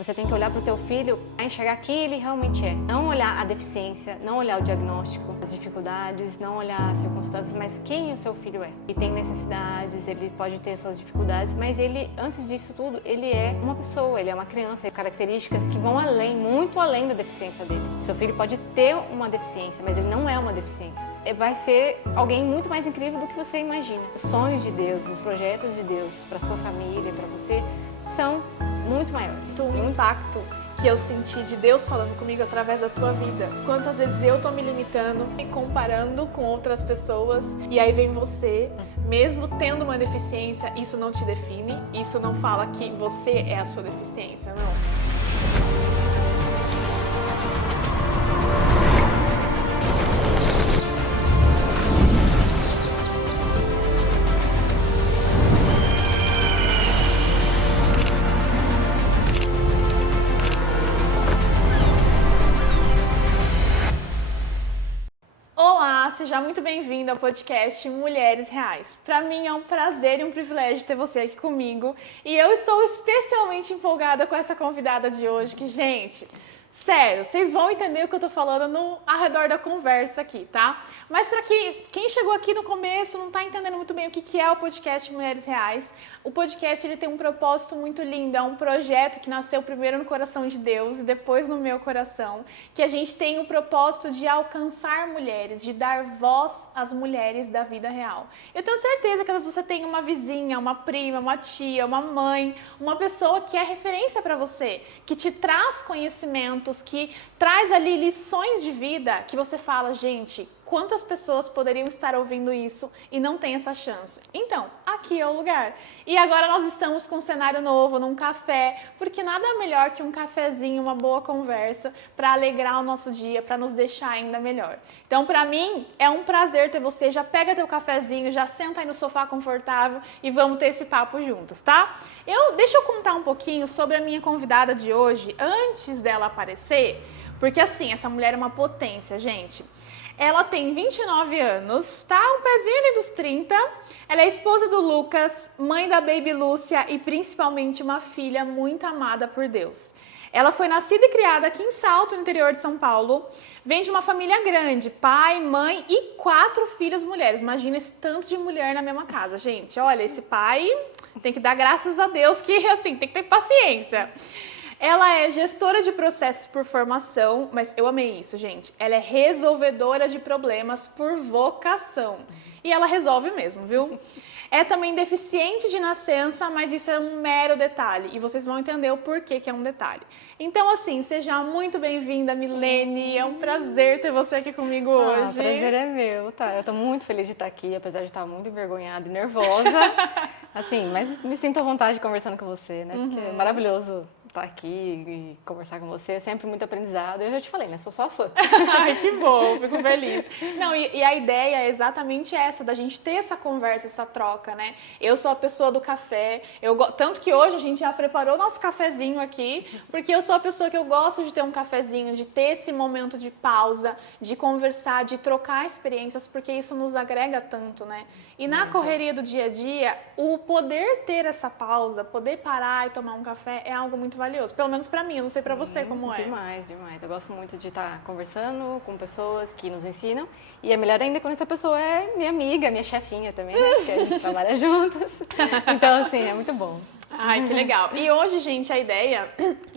Você tem que olhar para o teu filho e enxergar quem ele realmente é. Não olhar a deficiência, não olhar o diagnóstico, as dificuldades, não olhar as circunstâncias, mas quem o seu filho é. Ele tem necessidades, ele pode ter suas dificuldades, mas ele, antes disso tudo, ele é uma pessoa, ele é uma criança. Características que vão além, muito além da deficiência dele. O seu filho pode ter uma deficiência, mas ele não é uma deficiência. Ele vai ser alguém muito mais incrível do que você imagina. Os sonhos de Deus, os projetos de Deus para sua família, para você, são muito maiores. O impacto que eu senti de Deus falando comigo através da tua vida. Quantas vezes eu tô me limitando, me comparando com outras pessoas, e aí vem você, mesmo tendo uma deficiência, isso não te define, isso não fala que você é a sua deficiência, não. Olá, seja muito bem-vindo ao podcast Mulheres Reais. Para mim é um prazer e um privilégio ter você aqui comigo e eu estou especialmente empolgada com essa convidada de hoje, que, gente, sério, vocês vão entender o que eu tô falando ao redor da conversa aqui, tá? Mas para quem chegou aqui no começo não tá entendendo muito bem o que é o podcast Mulheres Reais, o podcast ele tem um propósito muito lindo, é um projeto que nasceu primeiro no coração de Deus e depois no meu coração, que a gente tem o propósito de alcançar mulheres, de dar voz às mulheres da vida real. Eu tenho certeza que você tem uma vizinha, uma prima, uma tia, uma mãe, uma pessoa que é referência para você, que te traz conhecimentos, que traz ali lições de vida, que você fala, gente, quantas pessoas poderiam estar ouvindo isso e não tem essa chance? Então, aqui é o lugar. E agora nós estamos com um cenário novo, num café, porque nada melhor que um cafezinho, uma boa conversa para alegrar o nosso dia, para nos deixar ainda melhor. Então, para mim, é um prazer ter você. Já pega teu cafezinho, já senta aí no sofá confortável e vamos ter esse papo juntos, tá? Deixa eu contar um pouquinho sobre a minha convidada de hoje, antes dela aparecer, porque assim, essa mulher é uma potência, gente. Ela tem 29 anos, tá? Um pezinho ali dos 30. Ela é esposa do Lucas, mãe da Baby Lúcia e principalmente uma filha muito amada por Deus. Ela foi nascida e criada aqui em Salto, no interior de São Paulo. Vem de uma família grande, pai, mãe e 4 filhas mulheres. Imagina esse tanto de mulher na mesma casa, gente. Olha, esse pai tem que dar graças a Deus que, assim, tem que ter paciência. Ela é gestora de processos por formação, mas eu amei isso, gente. Ela é resolvedora de problemas por vocação. E ela resolve mesmo, viu? É também deficiente de nascença, mas isso é um mero detalhe. E vocês vão entender o porquê que é um detalhe. Então, assim, seja muito bem-vinda, Milene. É um prazer ter você aqui comigo hoje. O prazer é meu, tá? Eu tô muito feliz de estar aqui, apesar de estar muito envergonhada e nervosa. Assim, mas me sinto à vontade conversando com você, né? Porque é maravilhoso estar aqui e conversar com você, é sempre muito aprendizado. Eu já te falei, né? Sou só fã. Ai, que bom, fico feliz. Não, e a ideia é exatamente essa, da gente ter essa conversa, essa troca, né? Eu sou a pessoa do café, tanto que hoje a gente já preparou nosso cafezinho aqui, porque eu sou a pessoa que eu gosto de ter um cafezinho, de ter esse momento de pausa, de conversar, de trocar experiências, porque isso nos agrega tanto, né? E na correria do dia a dia, o poder ter essa pausa, poder parar e tomar um café é algo muito valioso. Pelo menos pra mim, eu não sei pra você como é. Demais, demais. Eu gosto muito de estar conversando com pessoas que nos ensinam. E é melhor ainda quando essa pessoa é minha amiga, minha chefinha também, né? Porque a gente trabalha juntas. Então, assim, é muito bom. Ai, que legal. E hoje, gente, a ideia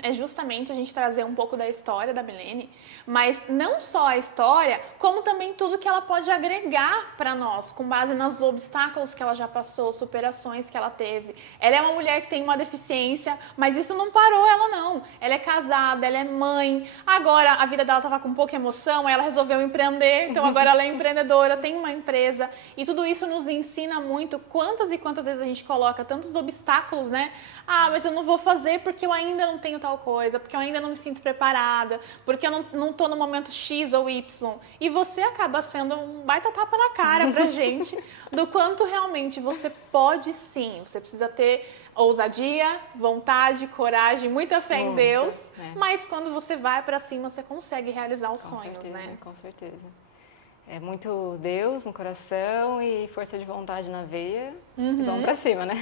é justamente a gente trazer um pouco da história da Milene, mas não só a história, como também tudo que ela pode agregar para nós, com base nos obstáculos que ela já passou, superações que ela teve. Ela é uma mulher que tem uma deficiência, mas isso não parou ela, não. Ela é casada, ela é mãe. Agora, a vida dela estava com pouca emoção, aí ela resolveu empreender, então agora ela é empreendedora, tem uma empresa. E tudo isso nos ensina muito quantas e quantas vezes a gente coloca tantos obstáculos, né? Ah, mas eu não vou fazer porque eu ainda não tenho tal coisa, porque eu ainda não me sinto preparada, porque eu não tô no momento X ou Y. E você acaba sendo um baita tapa na cara pra gente do quanto realmente você pode sim. Você precisa ter ousadia, vontade, coragem, muita fé em Deus, mas quando você vai pra cima, você consegue realizar os sonhos, certeza, né? Com certeza. É muito Deus no coração e força de vontade na veia. E vamos pra cima, né?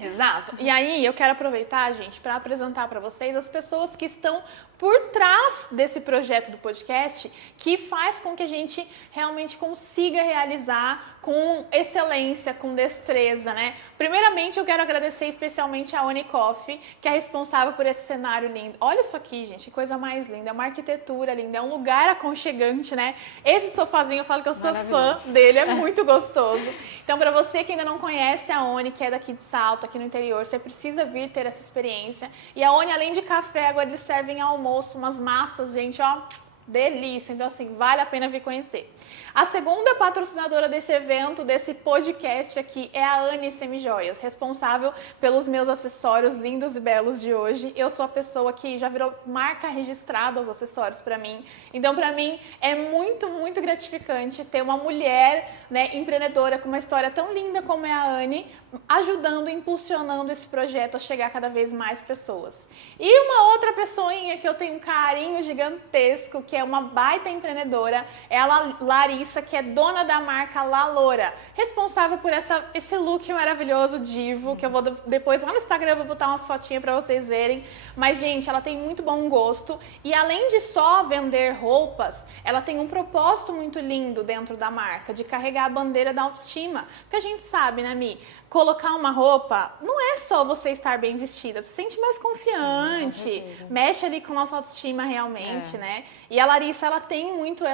Exato. E aí eu quero aproveitar, gente, para apresentar para vocês as pessoas que estão por trás desse projeto do podcast, que faz com que a gente realmente consiga realizar com excelência, com destreza, né? Primeiramente, eu quero agradecer especialmente a Oni Coffee, que é responsável por esse cenário lindo. Olha isso aqui, gente, que coisa mais linda. É uma arquitetura linda, é um lugar aconchegante, né? Esse sofazinho, eu falo que eu sou fã dele, é muito gostoso. Então, para você que ainda não conhece a Oni, que é daqui de Salto, aqui no interior, você precisa vir ter essa experiência. E a Oni, além de café, agora eles servem almoço, umas massas, gente, ó, delícia. Então, assim, vale a pena vir conhecer. A segunda patrocinadora desse evento, desse podcast aqui, é a Anne Semijoias, responsável pelos meus acessórios lindos e belos de hoje. Eu sou a pessoa que já virou marca registrada os acessórios para mim. Então, para mim, é muito, muito gratificante ter uma mulher, né, empreendedora com uma história tão linda como é a Anne, ajudando, impulsionando esse projeto a chegar a cada vez mais pessoas. E uma outra pessoinha que eu tenho um carinho gigantesco, que é uma baita empreendedora, é a Larissa, que é dona da marca La Loura, responsável por esse look maravilhoso, divo, que eu vou depois lá no Instagram eu vou botar umas fotinhas para vocês verem. Mas, gente, ela tem muito bom gosto e além de só vender roupas, ela tem um propósito muito lindo dentro da marca, de carregar a bandeira da autoestima. Porque a gente sabe, né, Mi? Colocar uma roupa não é só você estar bem vestida, se sente mais confiante, sim, mexe ali com a nossa autoestima realmente, né? E a Larissa, ela tem muito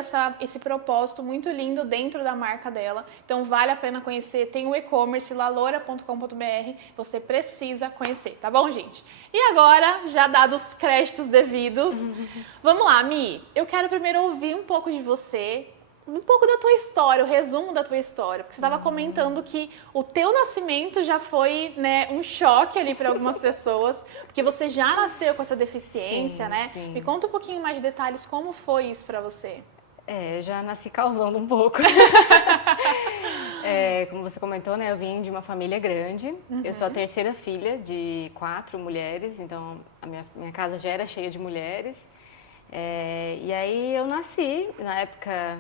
esse propósito muito lindo dentro da marca dela, então vale a pena conhecer. Tem o e-commerce lalora.com.br, você precisa conhecer, tá bom, gente? E agora, já dados os créditos devidos, vamos lá, Mi, eu quero primeiro ouvir um pouco de você, um pouco da tua história, o resumo da tua história, porque você estava comentando que o teu nascimento já foi, né, um choque ali para algumas pessoas, porque você já nasceu com essa deficiência, sim, né? Sim. Me conta um pouquinho mais de detalhes, como foi isso para você? Eu já nasci causando um pouco. Como você comentou, né, eu vim de uma família grande, eu sou a terceira filha de 4 mulheres, então a minha casa já era cheia de mulheres, e aí eu nasci, na época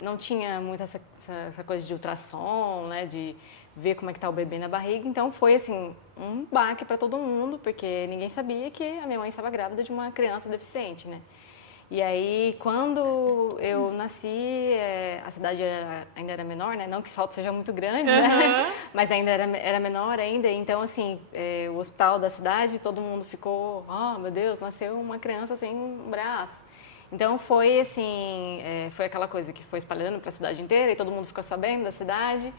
não tinha muito essa coisa de ultrassom, né, de ver como é que tá o bebê na barriga, então foi assim, um baque para todo mundo, porque ninguém sabia que a minha mãe estava grávida de uma criança deficiente, né. E aí, quando eu nasci, a cidade ainda era menor, né? Não que Salto seja muito grande, né? Mas ainda era menor ainda. Então, assim, o hospital da cidade, todo mundo ficou, oh, meu Deus, nasceu uma criança sem um braço. Então, foi assim, foi aquela coisa que foi espalhando para a cidade inteira e todo mundo ficou sabendo da cidade.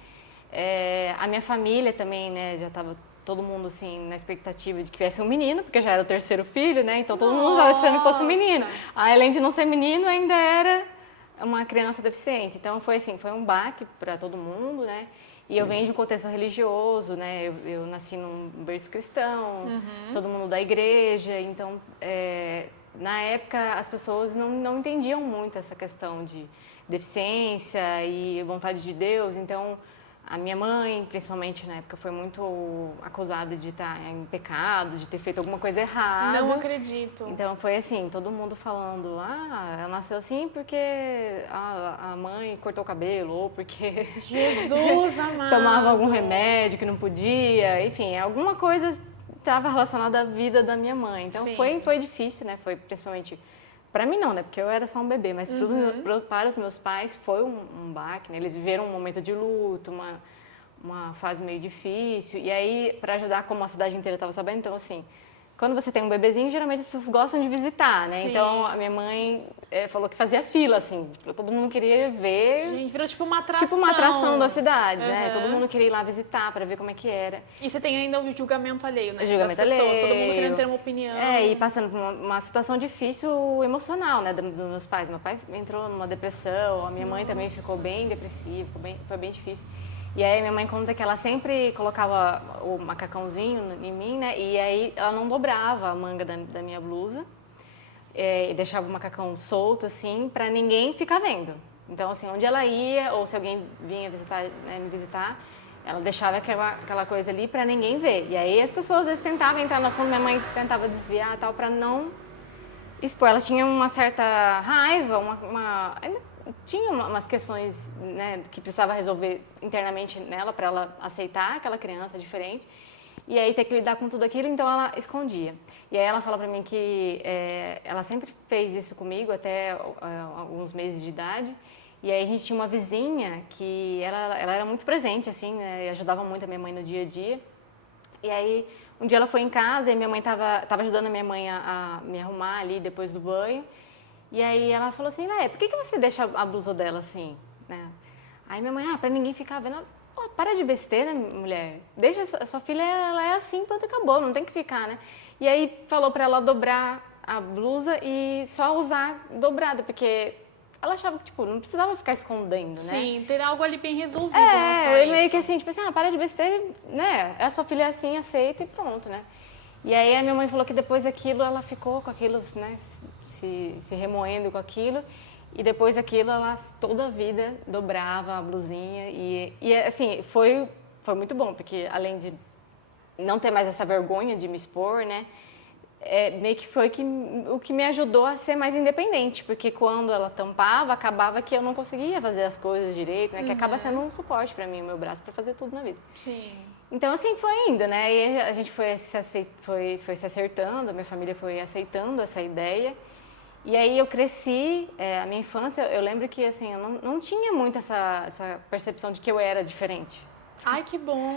A minha família também, né, já estava todo mundo, assim, na expectativa de que viesse um menino, porque já era o terceiro filho, né? Então, todo mundo estava esperando que fosse um menino. Aí, além de não ser menino, ainda era uma criança deficiente. Então, foi assim, foi um baque para todo mundo, né? E eu venho de um contexto religioso, né? Eu nasci num berço cristão, todo mundo da igreja. Então, na época, as pessoas não entendiam muito essa questão de deficiência e vontade de Deus. Então, a minha mãe, principalmente na época, foi muito acusada de estar em pecado, de ter feito alguma coisa errada. Não acredito. Então foi assim, todo mundo falando, ela nasceu assim porque a mãe cortou o cabelo, ou porque Jesus amado, tomava algum remédio que não podia, enfim, alguma coisa estava relacionada à vida da minha mãe. Então foi difícil, né? Foi principalmente... Para mim não, né? Porque eu era só um bebê, mas para os meus pais foi um baque, né? Eles viveram um momento de luto, uma fase meio difícil. E aí, para ajudar, como a cidade inteira estava sabendo, então assim, quando você tem um bebezinho, geralmente as pessoas gostam de visitar, né? Sim. Então, a minha mãe falou que fazia fila, assim, todo mundo queria ver. Gente, virou tipo uma atração. Tipo uma atração da cidade, né? Todo mundo queria ir lá visitar para ver como é que era. E você tem ainda o julgamento alheio, né? Julgamento das pessoas, alheio. Todo mundo querendo ter uma opinião. E passando por uma situação difícil emocional, né? Dos meus pais. Meu pai entrou numa depressão, a minha mãe também ficou bem depressiva, foi bem difícil. E aí minha mãe conta que ela sempre colocava o macacãozinho em mim, né? E aí ela não dobrava a manga da minha blusa e deixava o macacão solto, assim, pra ninguém ficar vendo. Então, assim, onde ela ia, ou se alguém vinha me visitar, ela deixava aquela coisa ali pra ninguém ver. E aí as pessoas, às vezes, tentavam entrar no assunto, minha mãe tentava desviar e tal, pra não expor. Ela tinha uma certa raiva, tinha umas questões, né, que precisava resolver internamente nela para ela aceitar aquela criança diferente. E aí ter que lidar com tudo aquilo, então ela escondia. E aí ela fala pra mim que ela sempre fez isso comigo até alguns meses de idade. E aí a gente tinha uma vizinha que ela era muito presente, assim, né, e ajudava muito a minha mãe no dia a dia. E aí um dia ela foi em casa e minha mãe tava ajudando a minha mãe a me arrumar ali depois do banho. E aí ela falou assim, por que você deixa a blusa dela assim, né? Aí minha mãe, pra ninguém ficar vendo... para de besteira, mulher. Deixa a sua filha, ela é assim, pronto, acabou, não tem que ficar, né? E aí falou pra ela dobrar a blusa e só usar dobrada, porque ela achava que, tipo, não precisava ficar escondendo, né? Sim, ter algo ali bem resolvido. Meio que assim, tipo assim, para de besteira, né? A sua filha é assim, aceita e pronto, né? E aí a minha mãe falou que depois daquilo ela ficou com aquilo, né? Se remoendo com aquilo. E depois daquilo, ela toda a vida dobrava a blusinha. E assim, foi muito bom, porque além de não ter mais essa vergonha de me expor, né? Meio que foi o que me ajudou a ser mais independente. Porque quando ela tampava, acabava que eu não conseguia fazer as coisas direito, né? Que acaba sendo um suporte para mim, o meu braço, para fazer tudo na vida. Sim. Então, assim, foi indo, né? E a gente foi se acertando, a minha família foi aceitando essa ideia. E aí eu cresci, a minha infância, eu lembro que assim, eu não tinha muito essa percepção de que eu era diferente. Ai, que bom!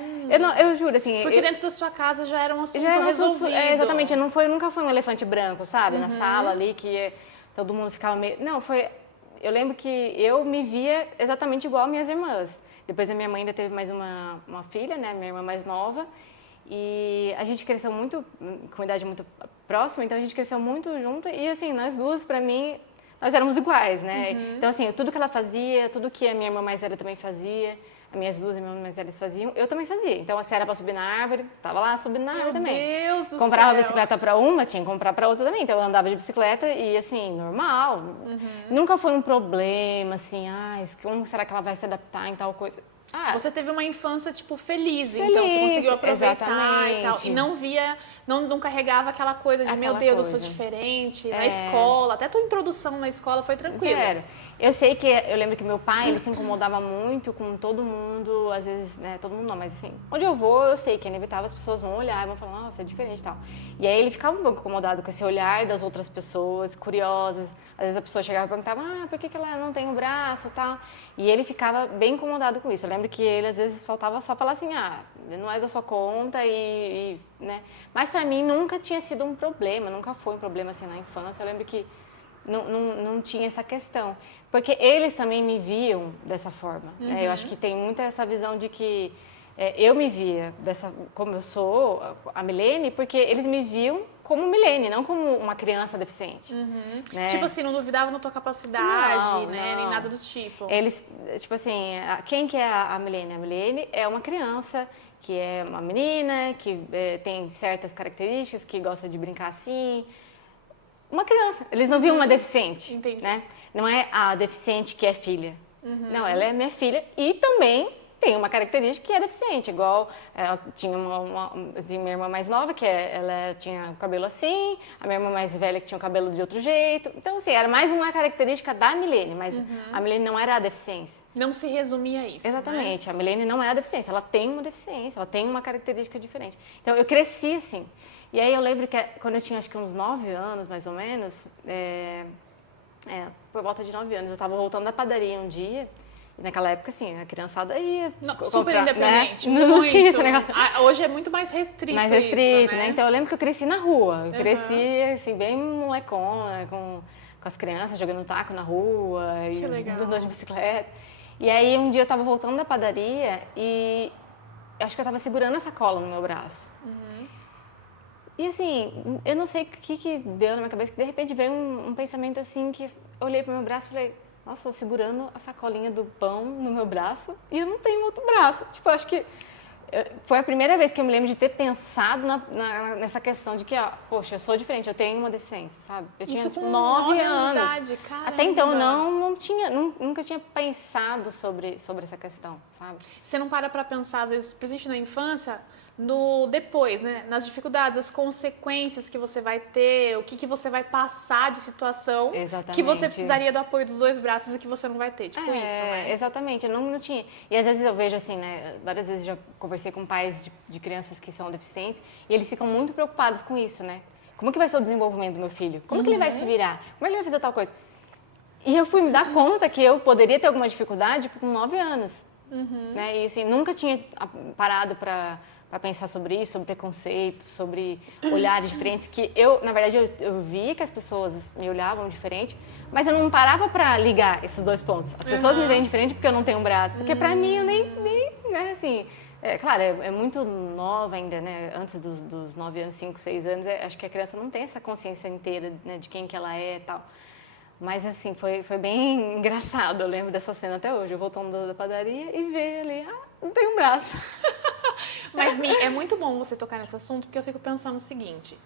Eu juro, assim... Porque dentro da sua casa já era um assunto resolvido. Exatamente, nunca foi um elefante branco, sabe? Na sala ali, que todo mundo ficava meio... Não, eu lembro que eu me via exatamente igual às minhas irmãs. Depois a minha mãe ainda teve mais uma filha, né? Minha irmã mais nova. E a gente cresceu muito, com idade muito próxima, então a gente cresceu muito junto. E assim, nós duas, pra mim, nós éramos iguais, né? Então assim, tudo que ela fazia, tudo que a minha irmã mais velha também fazia, as minhas duas irmãs mais velhas faziam, eu também fazia. Então, se era pra subir na árvore, tava lá subindo na árvore também. Meu Deus do céu! Comprava bicicleta pra uma, tinha que comprar pra outra também. Então, eu andava de bicicleta e, assim, normal. Nunca foi um problema, assim, como será que ela vai se adaptar em tal coisa? Você teve uma infância, tipo, feliz, então você conseguiu aproveitar exatamente. E tal. E não via, não carregava aquela coisa de, meu Deus, eu sou diferente. Na escola, até a tua introdução na escola foi tranquila. Zero. Eu lembro que meu pai, ele se incomodava muito com todo mundo, às vezes, né, todo mundo não, mas assim, onde eu vou, eu sei que é inevitável, as pessoas vão olhar e vão falar, nossa, é diferente e tal. E aí ele ficava um pouco incomodado com esse olhar das outras pessoas, curiosas. Às vezes a pessoa chegava e perguntava, por que ela não tem o braço e tal. E ele ficava bem incomodado com isso. Eu lembro que ele, às vezes, faltava só falar assim, não é da sua conta né. Mas pra mim nunca tinha sido um problema, nunca foi um problema assim na infância. Eu lembro que não tinha essa questão. Porque eles também me viam dessa forma. Né? Eu acho que tem muita essa visão de que eu me via como eu sou, a Milene, porque eles me viam como Milene, não como uma criança deficiente. Né? Tipo assim, não duvidavam da tua capacidade, né? Nem nada do tipo. Eles, tipo assim, quem que é a Milene? A Milene é uma criança que é uma menina, que tem certas características, que gosta de brincar assim. Uma criança. Eles não viam uma deficiente. Entendi. Né? Não é a deficiente que é filha. Não, ela é minha filha e também tem uma característica que é deficiente. Igual ela tinha minha irmã mais nova, que ela tinha o cabelo assim, a minha irmã mais velha que tinha o cabelo de outro jeito. Então, assim, era mais uma característica da Milene, mas a Milene não era a deficiência. Não se resumia a isso. Exatamente. Né? A Milene não é a deficiência. Ela tem uma deficiência, ela tem uma característica diferente. Então, eu cresci assim. E aí eu lembro que quando eu tinha acho que uns 9 anos, mais ou menos, por volta de 9 anos, eu estava voltando da padaria um dia, e naquela época, assim, a criançada ia super independente, né? Não tinha esse negócio. Hoje é muito mais restrito. Mais restrito, isso, né? Então eu lembro que eu cresci na rua, eu cresci, assim, bem molecona, com as crianças jogando taco na rua, e andando de bicicleta. E aí um dia eu estava voltando da padaria e eu acho que eu estava segurando a sacola no meu braço. E assim, eu não sei o que deu na minha cabeça, que de repente veio um pensamento assim, que eu olhei pro meu braço e falei, nossa, tô segurando a sacolinha do pão no meu braço e eu não tenho outro braço. Tipo, acho que foi a primeira vez que eu me lembro de ter pensado nessa questão de que, poxa, eu sou diferente, eu tenho uma deficiência, sabe? Eu tinha isso com 9 anos. Idade, até então nunca tinha pensado sobre essa questão, sabe? Você não para pra pensar, às vezes, principalmente na infância, no depois, né? Nas dificuldades, as consequências que você vai ter, o que você vai passar de situação. Exatamente. Que você precisaria do apoio dos 2 braços e que você não vai ter, tipo isso, né? Exatamente, eu não tinha. E às vezes eu vejo assim, né? Várias vezes já conversei com pais de crianças que são deficientes e eles ficam muito preocupados com isso, né? Como que vai ser o desenvolvimento do meu filho? Como que ele vai se virar? Como é que ele vai fazer tal coisa? E eu fui me dar conta que eu poderia ter alguma dificuldade com 9 anos. Né? E assim, nunca tinha parado para pensar sobre isso, sobre preconceito, sobre olhares diferentes, que eu, na verdade, eu via que as pessoas me olhavam diferente, mas eu não parava para ligar esses 2 pontos. As pessoas me veem diferente porque eu não tenho um braço, porque para mim eu nem né, assim, claro, é muito nova ainda, né, antes dos 9 anos, 5, 6 anos, acho que a criança não tem essa consciência inteira, né, de quem que ela é e tal. Mas assim, foi bem engraçado, eu lembro dessa cena até hoje, eu voltando da padaria e ver ali, não tem um braço. Mas, Mi, é muito bom você tocar nesse assunto, porque eu fico pensando o seguinte: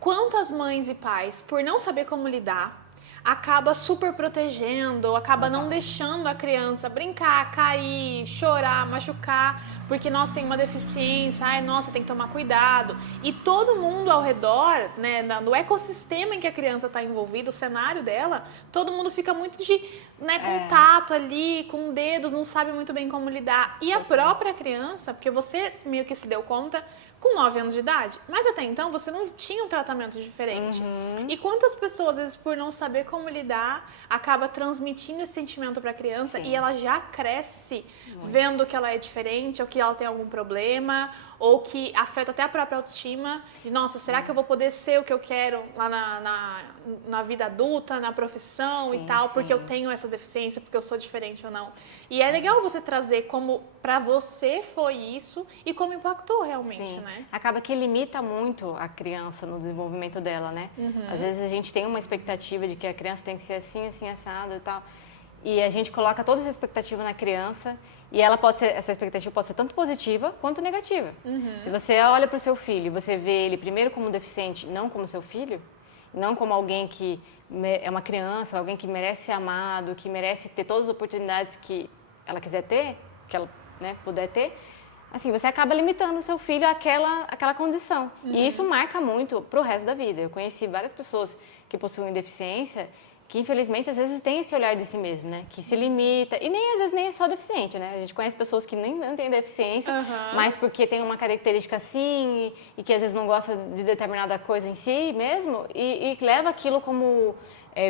quantas mães e pais, por não saber como lidar, acaba super protegendo, ou acaba não deixando a criança brincar, cair, chorar, machucar, porque nossa, tem uma deficiência, ai, nossa, tem que tomar cuidado. E todo mundo ao redor, né, no ecossistema em que a criança está envolvida, o cenário dela, todo mundo fica muito de, né, contato ali, com dedos, não sabe muito bem como lidar. E a própria criança, porque você meio que se deu conta com 9 anos de idade, mas até então você não tinha um tratamento diferente. E quantas pessoas, às vezes, por não saber como lidar, acaba transmitindo esse sentimento para a criança e ela já cresce vendo que ela é diferente, ou que ela tem algum problema, ou que afeta até a própria autoestima, de nossa, será que eu vou poder ser o que eu quero lá na vida adulta, na profissão e tal, porque eu tenho essa deficiência, porque eu sou diferente ou não. E é legal você trazer como pra você foi isso e como impactou realmente, né? Acaba que limita muito a criança no desenvolvimento dela, né? Às vezes a gente tem uma expectativa de que a criança tem que ser assim, assim, assado e tal, e a gente coloca toda essa expectativa na criança. E essa expectativa pode ser tanto positiva quanto negativa. Se você olha para o seu filho e você vê ele primeiro como deficiente, não como seu filho, não como alguém que é uma criança, alguém que merece ser amado, que merece ter todas as oportunidades que ela quiser ter, que ela, né, puder ter, assim, você acaba limitando o seu filho àquela condição. E isso marca muito para o resto da vida. Eu conheci várias pessoas que possuem deficiência que infelizmente às vezes tem esse olhar de si mesmo, né? Que se limita, e nem às vezes nem é só deficiente, né? A gente conhece pessoas que nem não têm deficiência, mas porque tem uma característica assim e que às vezes não gosta de determinada coisa em si mesmo e leva aquilo como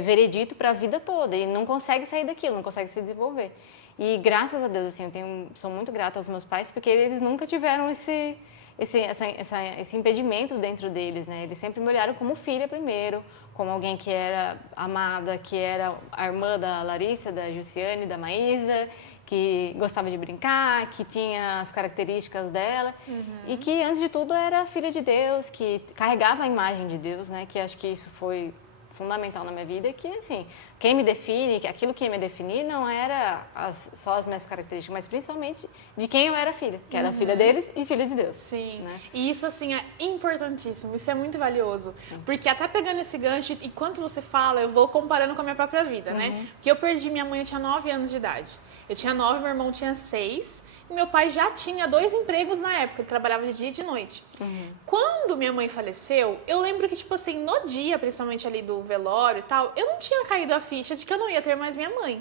veredito para a vida toda e não consegue sair daquilo, não consegue se desenvolver. E graças a Deus, assim, sou muito grata aos meus pais porque eles nunca tiveram esse impedimento dentro deles, né? Eles sempre me olharam como filha primeiro, como alguém que era amada, que era a irmã da Larissa, da Jussiane, da Maísa, que gostava de brincar, que tinha as características dela e que, antes de tudo, era filha de Deus, que carregava a imagem de Deus, né? Que acho que isso foi fundamental na minha vida, que, assim, quem me define, aquilo que ia me definir não era só as minhas características, mas principalmente de quem eu era filha, que era filha deles e filha de Deus. Sim, né? E isso, assim, é importantíssimo, isso é muito valioso, porque até pegando esse gancho, enquanto você fala, eu vou comparando com a minha própria vida, né? Porque eu perdi minha mãe, eu tinha 9 anos de idade. Eu tinha 9, meu irmão tinha 6, e meu pai já tinha 2 empregos na época, ele trabalhava de dia e de noite. Quando minha mãe faleceu, eu lembro que, tipo assim, no dia, principalmente ali do velório e tal, eu não tinha caído a ficha de que eu não ia ter mais minha mãe.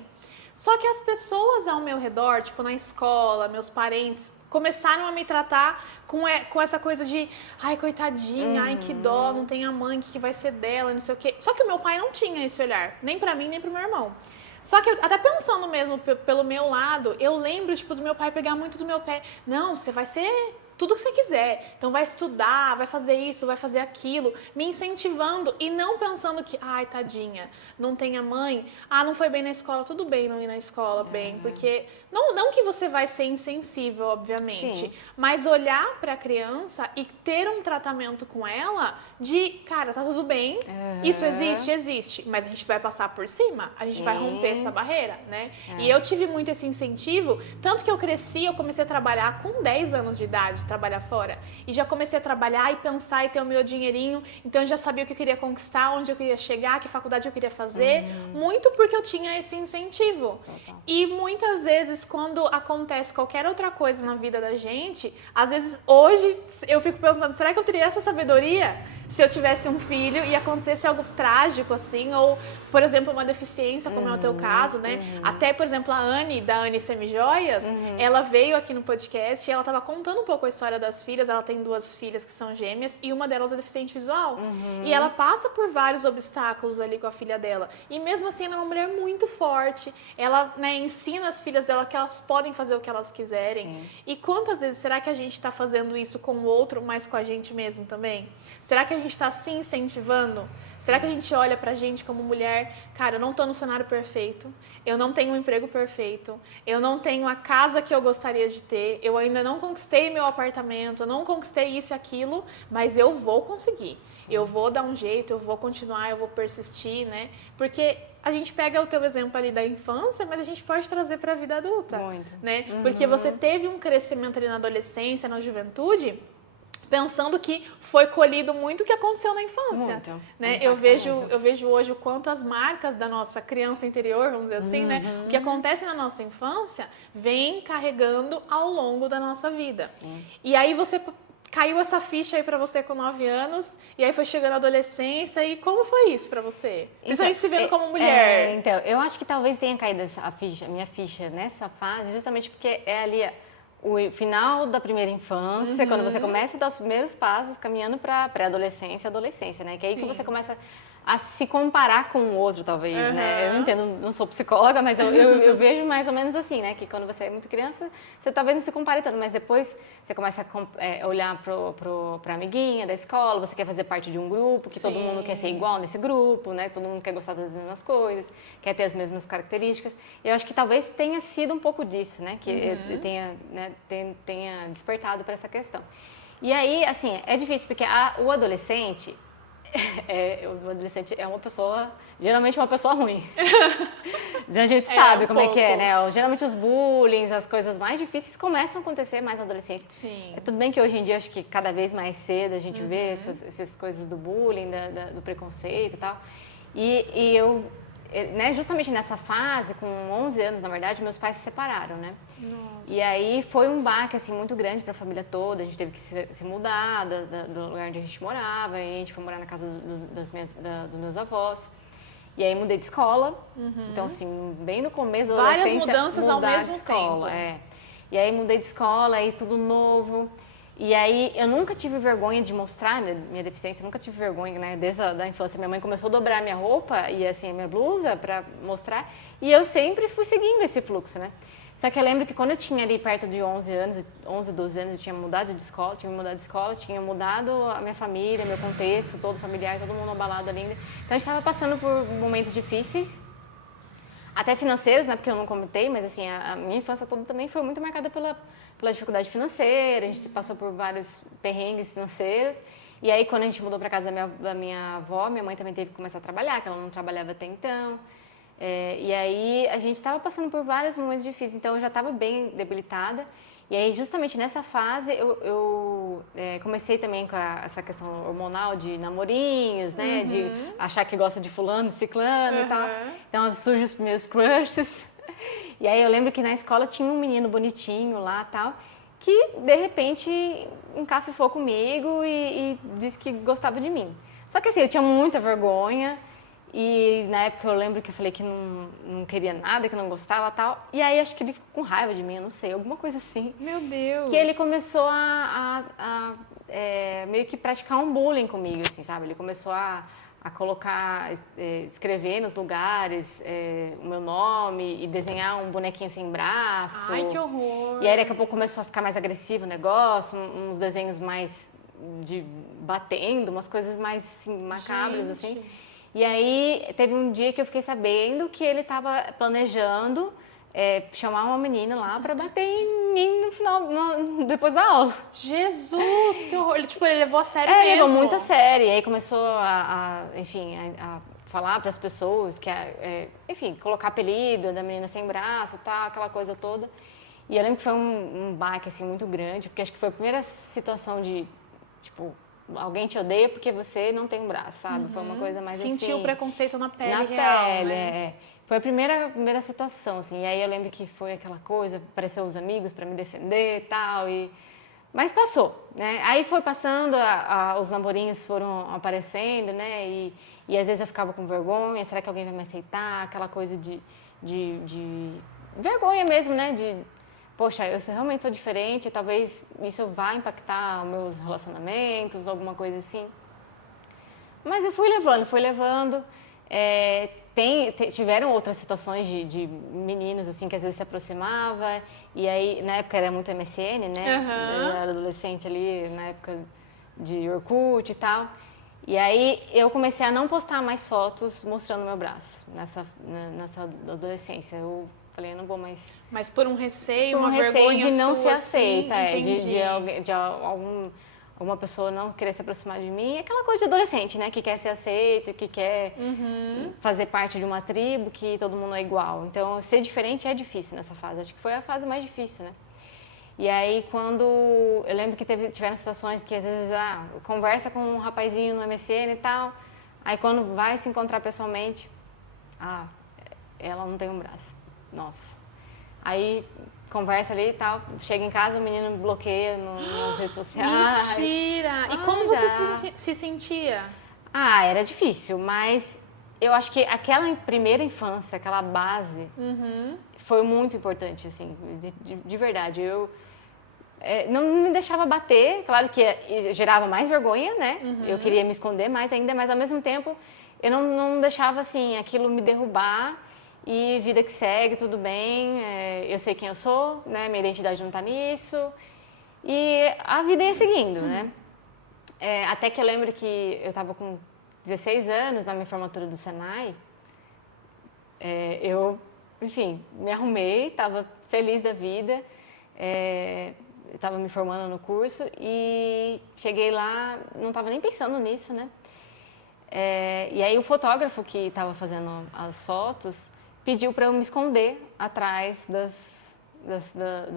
Só que as pessoas ao meu redor, tipo na escola, meus parentes, começaram a me tratar com essa coisa de ai, coitadinha, ai, que dó, não tem a mãe, o que vai ser dela, não sei o quê. Só que o meu pai não tinha esse olhar, nem pra mim, nem pro meu irmão. Só que, até pensando mesmo pelo meu lado, eu lembro, tipo, do meu pai pegar muito do meu pé. Não, você vai ser tudo que você quiser. Então vai estudar, vai fazer isso, vai fazer aquilo. Me incentivando e não pensando que, ai, tadinha, não tem a mãe. Ah, não foi bem na escola. Tudo bem não ir na escola bem. Porque, não que você vai ser insensível, obviamente. Sim. Mas olhar pra criança e ter um tratamento com ela de, cara, tá tudo bem. Isso existe. Mas a gente vai passar por cima. A gente vai romper essa barreira, né? E eu tive muito esse incentivo. Tanto que eu cresci, eu comecei a trabalhar com 10 anos de idade trabalhar fora. E já comecei a trabalhar e pensar e ter o meu dinheirinho. Então eu já sabia o que eu queria conquistar, onde eu queria chegar, que faculdade eu queria fazer. Muito porque eu tinha esse incentivo. Total. E muitas vezes, quando acontece qualquer outra coisa na vida da gente, às vezes hoje eu fico pensando, será que eu teria essa sabedoria se eu tivesse um filho e acontecesse algo trágico assim, ou, por exemplo, uma deficiência, como é o teu caso, né? Até, por exemplo, a Anne, da Anne Semijoias, ela veio aqui no podcast e ela estava contando um pouco a história das filhas. Ela tem 2 filhas que são gêmeas e uma delas é deficiente visual. E ela passa por vários obstáculos ali com a filha dela. E mesmo assim, ela é uma mulher muito forte. Ela, né, ensina as filhas dela que elas podem fazer o que elas quiserem. Sim. E quantas vezes será que a gente está fazendo isso com o outro, mas com a gente mesmo também? Será que a gente está se incentivando? Será que a gente olha pra gente como mulher, cara, eu não tô no cenário perfeito, eu não tenho um emprego perfeito, eu não tenho a casa que eu gostaria de ter, eu ainda não conquistei meu apartamento, eu não conquistei isso e aquilo, mas eu vou conseguir. Sim. Eu vou dar um jeito, eu vou continuar, eu vou persistir, né? Porque a gente pega o teu exemplo ali da infância, mas a gente pode trazer pra vida adulta. Muito. Né? Porque você teve um crescimento ali na adolescência, na juventude, pensando que foi colhido muito o que aconteceu na infância. Muito. Né? Eu vejo hoje o quanto as marcas da nossa criança interior, vamos dizer assim, né? O que acontece na nossa infância vem carregando ao longo da nossa vida. Sim. E aí caiu essa ficha aí pra você com 9 anos, e aí foi chegando a adolescência, e como foi isso pra você? Principalmente se vendo como mulher. Então, eu acho que talvez tenha caído a minha ficha nessa fase, justamente porque é ali o final da primeira infância, quando você começa a dar os primeiros passos caminhando para pré-adolescência e adolescência, né? Que é aí que você começa a se comparar com o outro, talvez, né? Eu não entendo, não sou psicóloga, mas eu vejo mais ou menos assim, né? Que quando você é muito criança, você talvez não se compare tanto, mas depois você começa a olhar pra amiguinha da escola, você quer fazer parte de um grupo, que todo mundo quer ser igual nesse grupo, né? Todo mundo quer gostar das mesmas coisas, quer ter as mesmas características. Eu acho que talvez tenha sido um pouco disso, né? Que eu tenha despertado para essa questão. E aí, assim, é difícil, porque o adolescente... o adolescente é uma pessoa, geralmente uma pessoa ruim. A gente sabe como é que é, né? Geralmente os bullying, as coisas mais difíceis começam a acontecer mais na adolescência. Sim. Tudo bem que hoje em dia, acho que cada vez mais cedo a gente vê essas coisas do bullying, do preconceito e tal. E eu, né, justamente nessa fase, com 11 anos, na verdade, meus pais se separaram, né? Nossa. E aí foi um baque, assim, muito grande para a família toda. A gente teve que se mudar do lugar onde a gente morava. E a gente foi morar na casa dos meus avós. E aí mudei de escola. Então, assim, bem no começo da adolescência, várias mudanças ao mesmo escola, tempo. E aí mudei de escola, aí tudo novo. E aí eu nunca tive vergonha de mostrar minha deficiência, nunca tive vergonha, né? Desde a infância. Minha mãe começou a dobrar minha roupa e assim, a minha blusa para mostrar. E eu sempre fui seguindo esse fluxo, né? Só que eu lembro que quando eu tinha ali perto de 11 anos, 11, 12 anos, eu tinha mudado de escola, tinha mudado a minha família, meu contexto, todo familiar, todo mundo abalado ali ainda. Então a gente estava passando por momentos difíceis, até financeiros, né? Porque eu não comentei, mas assim, a minha infância toda também foi muito marcada pela dificuldade financeira, a gente passou por vários perrengues financeiros. E aí quando a gente mudou para casa da minha avó, minha mãe também teve que começar a trabalhar, que ela não trabalhava até então. E aí a gente estava passando por vários momentos difíceis, então eu já estava bem debilitada. E aí justamente nessa fase eu comecei também com essa questão hormonal de namorinhos, né? De achar que gosta de fulano, de ciclano e tal. Então surgem os primeiros crushes. E aí eu lembro que na escola tinha um menino bonitinho lá e tal, que de repente encafifou comigo e disse que gostava de mim. Só que assim, eu tinha muita vergonha. E na época eu lembro que eu falei que não queria nada, que não gostava e tal. E aí acho que ele ficou com raiva de mim, eu não sei, alguma coisa assim. Meu Deus! Que ele começou meio que praticar um bullying comigo, assim, sabe? Ele começou a colocar, escrever nos lugares o meu nome e desenhar um bonequinho sem braço. Ai, que horror! E aí daqui a pouco começou a ficar mais agressivo o negócio, uns desenhos mais de batendo, umas coisas mais assim, macabras, assim. E aí, teve um dia que eu fiquei sabendo que ele estava planejando chamar uma menina lá para bater em mim no final, depois da aula. Jesus, que horror! Ele levou a sério mesmo. Ele levou muito a sério. E aí começou enfim, a falar para as pessoas que, enfim, colocar apelido da menina sem braço, tal, aquela coisa toda. E eu lembro que foi um baque, assim, muito grande, porque acho que foi a primeira situação de, tipo, alguém te odeia porque você não tem um braço, sabe? Foi uma coisa mais assim... Sentiu o preconceito na pele na real, pele, né? Foi a primeira situação, assim. E aí eu lembro que foi aquela coisa, apareceu os amigos para me defender e tal, mas passou, né? Aí foi passando, os namorinhos foram aparecendo, né? E às vezes eu ficava com vergonha, será que alguém vai me aceitar? Aquela coisa de vergonha mesmo, né? Poxa, eu realmente sou diferente, talvez isso vá impactar os meus relacionamentos, alguma coisa assim. Mas eu fui levando. Tiveram outras situações de meninos, assim, que às vezes se aproximava, e aí, na época era muito MSN, né? Eu era adolescente ali, na época de Orkut e tal. E aí eu comecei a não postar mais fotos mostrando meu braço, nessa adolescência. Eu falei, eu não vou mais... Mas por um receio, Por um uma receio vergonha de não sua, ser aceita, assim, de alguma pessoa não querer se aproximar de mim. Aquela coisa de adolescente, né? Que quer ser aceito, que quer fazer parte de uma tribo, que todo mundo é igual. Então, ser diferente é difícil nessa fase. Acho que foi a fase mais difícil, né? E aí, quando... Eu lembro que tiveram situações que, às vezes, conversa com um rapazinho no MSN e tal. Aí, quando vai se encontrar pessoalmente, ela não tem um braço. Nossa. Aí, conversa ali e tal, chega em casa, o menino me bloqueia nas redes sociais. Mentira! E como você se sentia? Era difícil, mas eu acho que aquela primeira infância, aquela base, foi muito importante, assim, de verdade. Eu não me deixava bater, claro que gerava mais vergonha, né? Eu queria me esconder mais ainda, mas ao mesmo tempo eu não deixava, assim, aquilo me derrubar. E vida que segue, tudo bem, eu sei quem eu sou, né? Minha identidade não tá nisso. E a vida ia seguindo, né? Até que eu lembro que eu tava com 16 anos na minha formatura do Senai. Enfim, me arrumei, tava feliz da vida. Eu tava me formando no curso e cheguei lá, não tava nem pensando nisso, né? E aí o fotógrafo que estava fazendo as fotos pediu para eu me esconder atrás dos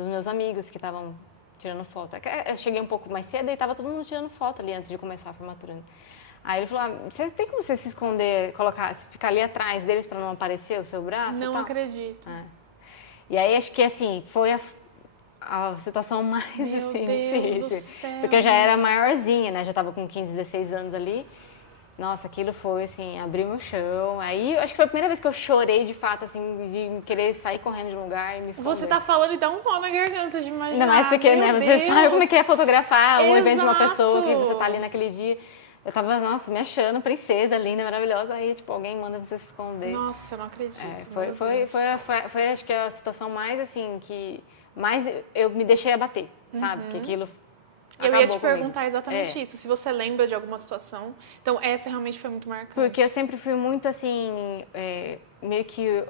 meus amigos que estavam tirando foto. Eu cheguei um pouco mais cedo e estava todo mundo tirando foto ali antes de começar a formatura. Aí ele falou, tem como você se esconder, ficar ali atrás deles para não aparecer o seu braço? Não acredito. E aí acho que assim, foi a situação mais assim, difícil. Porque eu já era maiorzinha, né? Já estava com 15, 16 anos ali. Nossa, aquilo foi, assim, abriu meu chão. Aí, acho que foi a primeira vez que eu chorei, de fato, assim, de querer sair correndo de um lugar e me esconder. Você tá falando e dá um nó na garganta de imaginar. Ainda mais porque, né, você sabe como é que é fotografar um evento de uma pessoa que você tá ali naquele dia. Eu tava, nossa, me achando princesa, linda, maravilhosa. Aí, tipo, alguém manda você se esconder. Nossa, eu não acredito. Foi, acho que a situação mais, assim, que mais eu me deixei abater, sabe? Que aquilo... Eu ia te perguntar exatamente isso, se você lembra de alguma situação. Então, essa realmente foi muito marcante. Porque eu sempre fui muito, assim, meio que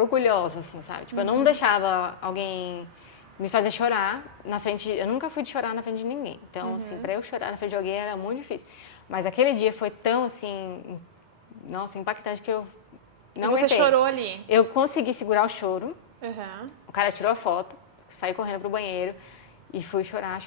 orgulhosa, assim, sabe? Tipo, eu não deixava alguém me fazer chorar na frente... Eu nunca fui de chorar na frente de ninguém. Então, assim, pra eu chorar na frente de alguém era muito difícil. Mas aquele dia foi tão, assim... Nossa, impactante que eu não aguentei. Você chorou ali? Eu consegui segurar o choro. O cara tirou a foto, saiu correndo pro banheiro. E fui chorar.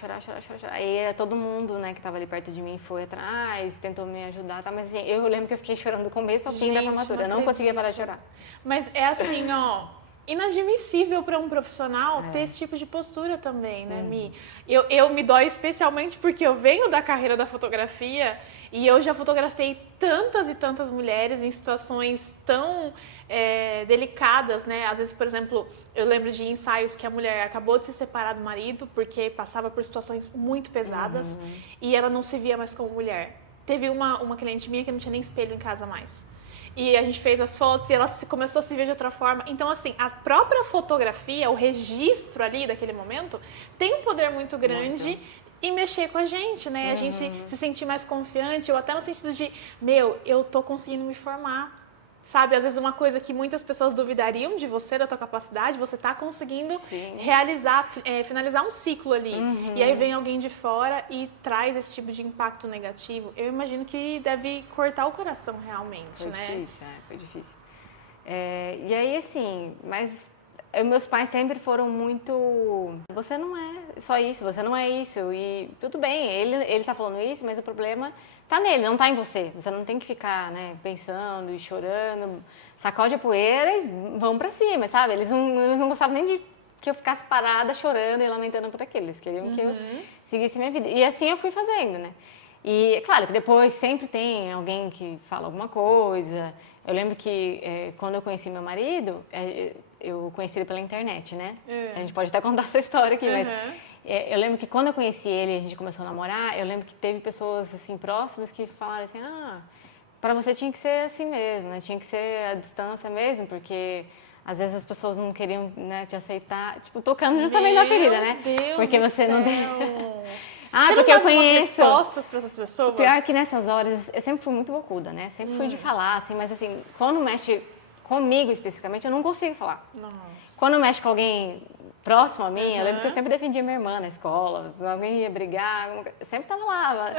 Aí todo mundo, né, que tava ali perto de mim foi atrás, tentou me ajudar, tá? Mas assim, eu lembro que eu fiquei chorando do começo ao fim da formatura. Eu não conseguia parar de chorar. Mas é assim, ó, inadmissível para um profissional ter esse tipo de postura também, né, Mi? Eu me dói especialmente porque eu venho da carreira da fotografia e eu já fotografei tantas e tantas mulheres em situações tão delicadas, né? Às vezes, por exemplo, eu lembro de ensaios que a mulher acabou de se separar do marido porque passava por situações muito pesadas e ela não se via mais como mulher. Teve uma cliente minha que não tinha nem espelho em casa mais. E a gente fez as fotos e ela começou a se ver de outra forma. Então, assim, a própria fotografia, o registro ali daquele momento, tem um poder muito grande e mexer com a gente, né? A gente se sentir mais confiante, ou até no sentido de, eu tô conseguindo me formar. Sabe, às vezes uma coisa que muitas pessoas duvidariam de você, da tua capacidade, você tá conseguindo realizar, finalizar um ciclo ali. E aí vem alguém de fora e traz esse tipo de impacto negativo. Eu imagino que deve cortar o coração realmente, foi né? Difícil, foi difícil. E aí, assim, mas Meus pais sempre foram muito... Você não é só isso, você não é isso. E tudo bem, ele tá falando isso, mas o problema tá nele, não tá em você. Você não tem que ficar, né, pensando e chorando. Sacode a poeira e vamos pra cima, sabe? Eles não gostavam nem de que eu ficasse parada chorando e lamentando por aquilo. Eles queriam que eu seguisse minha vida. E assim eu fui fazendo, né? E, claro, que depois sempre tem alguém que fala alguma coisa. Eu lembro que quando eu conheci meu marido, eu conheci ele pela internet, né? A gente pode até contar essa história aqui, mas eu lembro que quando eu conheci ele e a gente começou a namorar, eu lembro que teve pessoas, assim, próximas que falaram assim, pra você tinha que ser assim mesmo, né? Tinha que ser à distância mesmo, porque às vezes as pessoas não queriam, né, te aceitar, tipo, tocando justamente na ferida, né? Deus porque você não tem... Você porque não eu conheço. Respostas para essas pessoas? O pior é que nessas horas eu sempre fui muito bocuda, né? Sempre fui de falar, assim, mas assim, quando mexe comigo especificamente, eu não consigo falar. Nossa. Quando mexe com alguém próximo a mim, eu lembro que eu sempre defendia minha irmã na escola, se alguém ia brigar, eu sempre tava lá.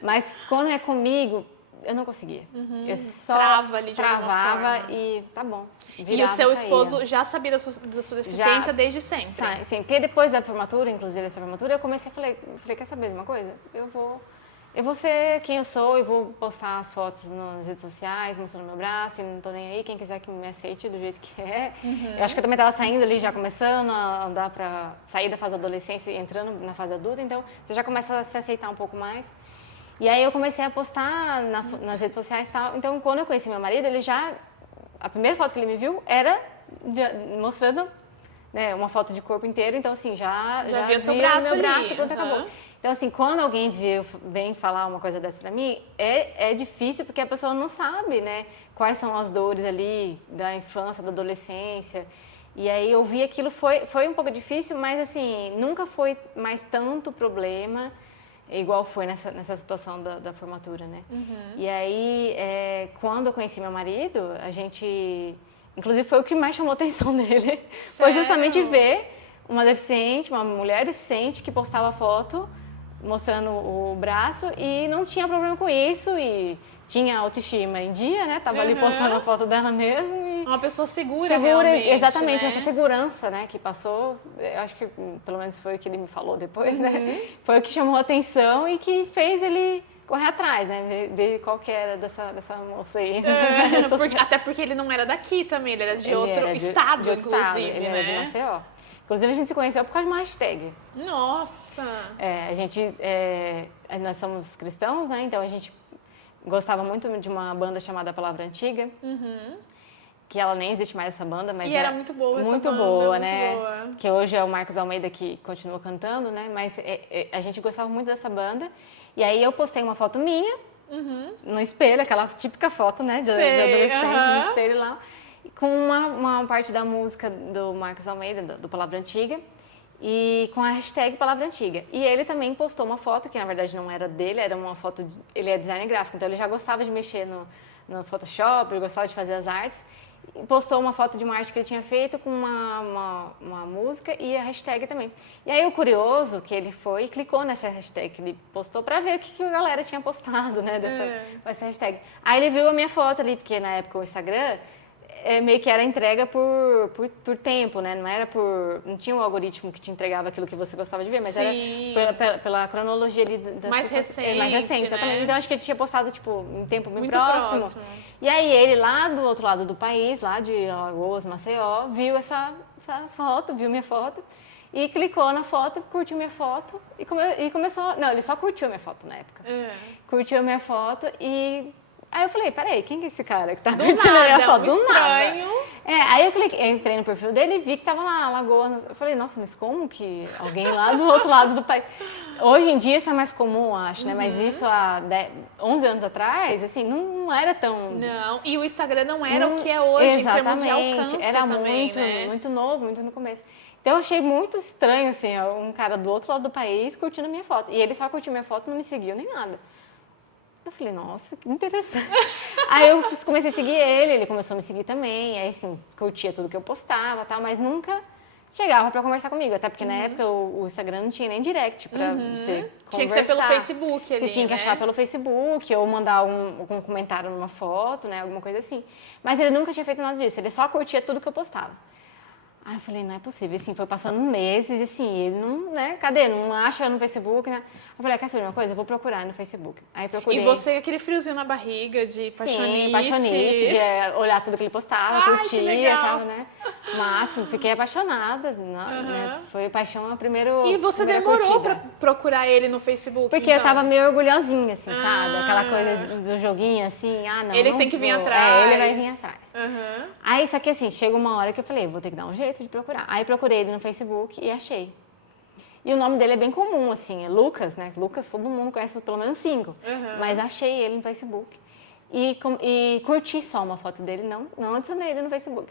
Mas quando é comigo, eu não conseguia. Eu só Trava ali de travava e tá bom. E o seu esposo já sabia da sua deficiência desde sempre? Sim, porque depois da formatura, inclusive dessa formatura, eu comecei a falei, quer saber de uma coisa? Eu vou ser quem eu sou e vou postar as fotos nas redes sociais, mostrando meu braço, e não tô nem aí, quem quiser que me aceite do jeito que é. Eu acho que eu também tava saindo ali, já começando a andar pra sair da fase da adolescência e entrando na fase adulta, então você já começa a se aceitar um pouco mais. E aí eu comecei a postar nas redes sociais e tal. Então, quando eu conheci meu marido, a primeira foto que ele me viu era mostrando, né, uma foto de corpo inteiro. Então, assim, já via via meu braço e pronto, ali. acabou. Então, assim, quando alguém vem falar uma coisa dessa pra mim, é difícil porque a pessoa não sabe, né, quais são as dores ali da infância, da adolescência. E aí, ouvir aquilo foi um pouco difícil, mas, assim, nunca foi mais tanto problema igual foi nessa situação da formatura, né? E aí, quando eu conheci meu marido, a gente... Inclusive, foi o que mais chamou a atenção dele. Sério? Foi justamente ver uma deficiente, uma mulher deficiente que postava foto mostrando o braço e não tinha problema com isso e tinha autoestima em dia, né? Tava ali postando a foto dela mesmo e... Uma pessoa segura realmente, exatamente, né? essa segurança, né, que passou, eu acho que pelo menos foi o que ele me falou depois, né? Foi o que chamou a atenção e que fez ele correr atrás, né? Ver qual que era dessa moça aí. Até porque ele não era daqui também, ele era de outro estado, inclusive, ele né? era de Maceió. Inclusive, a gente se conheceu por causa de uma hashtag. Nossa! Nós somos cristãos, né? Então, a gente gostava muito de uma banda chamada Palavra Antiga. Que ela nem existe mais, essa banda, mas era muito boa essa muito banda, boa, muito né? boa. Que hoje é o Marcos Almeida que continua cantando, né? Mas a gente gostava muito dessa banda. E aí eu postei uma foto minha no espelho, aquela típica foto, né? De adolescente no espelho lá. Com uma parte da música do Marcos Almeida, do Palavra Antiga. E com a hashtag Palavra Antiga. E ele também postou uma foto, que na verdade não era dele, era uma foto... Ele é designer gráfico, então ele já gostava de mexer no Photoshop, ele gostava de fazer as artes. E postou uma foto de uma arte que ele tinha feito com uma música e a hashtag também. E aí o curioso que ele foi e clicou nessa hashtag que ele postou pra ver o que a galera tinha postado, né, dessa hashtag. Aí ele viu a minha foto ali, porque na época o Instagram meio que era entrega por tempo, né? Não tinha um algoritmo que te entregava aquilo que você gostava de ver, mas era pela cronologia ali das mais pessoas. recente, mais recente, né? exatamente. Então acho que ele tinha postado, tipo, em tempo bem Muito próximo. próximo. E aí ele lá do outro lado do país, lá de Alagoas, Maceió, viu essa foto, viu minha foto e clicou na foto, curtiu minha foto e começou... Não, ele só curtiu a minha foto na época. Curtiu a minha foto e... Aí eu falei, peraí, quem que é esse cara que tá curtindo a minha foto? Do estranho. nada. Aí eu entrei no perfil dele e vi que tava lá, Alagoas. Eu falei, nossa, mas como que alguém lá do outro lado do país... Hoje em dia isso é mais comum, eu acho, né? Mas isso há 11 anos atrás, assim, não era tão... Não, e o Instagram não era o que é hoje, em termos de alcance era também, muito novo, muito no começo. Então eu achei muito estranho, assim, um cara do outro lado do país curtindo a minha foto. E ele só curtiu minha foto, não me seguiu nem nada. Eu falei, nossa, que interessante. Aí eu comecei a seguir ele começou a me seguir também. Aí, assim, curtia tudo que eu postava e tal, mas nunca chegava pra conversar comigo. Até porque na época o Instagram não tinha nem direct pra você conversar. Tinha que ser pelo Facebook ali, Você tinha que achar pelo Facebook ou mandar algum comentário numa foto, né? Alguma coisa assim. Mas ele nunca tinha feito nada disso. Ele só curtia tudo que eu postava. Aí eu falei, não é possível. Assim, foi passando meses e assim, ele não, né? Cadê? Não acha no Facebook, né? Eu falei, quer saber uma coisa? Eu vou procurar no Facebook. Aí procurei. E você, aquele friozinho na barriga de paixonite. Sim, paixonite, de olhar tudo que ele postava, Ai, curtir, que legal. achava, né? O máximo. Fiquei apaixonada, né? Foi paixão a primeira E você primeira demorou curtida. pra procurar ele no Facebook? Porque então? eu tava meio orgulhosinha, assim, sabe? Aquela coisa do joguinho, assim, não, Ele não tem que vir vou. atrás. Ele vai vir atrás. Uhum. Aí, só que assim, chega uma hora que eu falei, vou ter que dar um jeito de procurar. Aí procurei ele no Facebook e achei. E o nome dele é bem comum, assim, é Lucas, né? Lucas, todo mundo conhece pelo menos 5. Uhum. Mas achei ele no Facebook. E curti só uma foto dele, não adicionei ele no Facebook.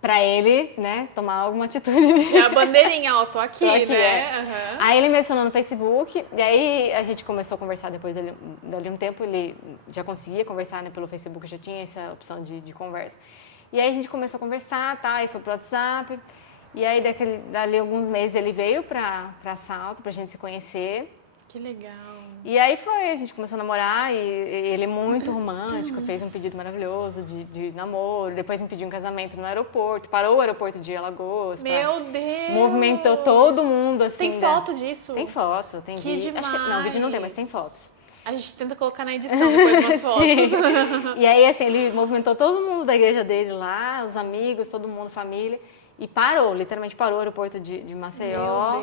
Pra ele, né, tomar alguma atitude. É a bandeirinha, ó, tô aqui, Tô aqui, né? Uhum. Aí ele me adicionou no Facebook, e aí a gente começou a conversar depois dali um tempo, ele já conseguia conversar, né, pelo Facebook, já tinha essa opção de conversa. E aí a gente começou a conversar, tá, e foi pro WhatsApp, e aí dali alguns meses ele veio pra Salto, pra gente se conhecer. Que legal. E aí a gente começou a namorar e ele é muito romântico, fez um pedido maravilhoso de namoro, depois me pediu um casamento no aeroporto, parou o aeroporto de Alagoas. Meu Deus! Movimentou todo mundo, assim. Tem foto disso? Tem foto, tem Que vídeo. demais! Não, vídeo não tem, mas tem fotos. A gente tenta colocar na edição depois umas fotos. E aí, assim, ele movimentou todo mundo da igreja dele lá, os amigos, todo mundo, família. E literalmente parou o aeroporto de Maceió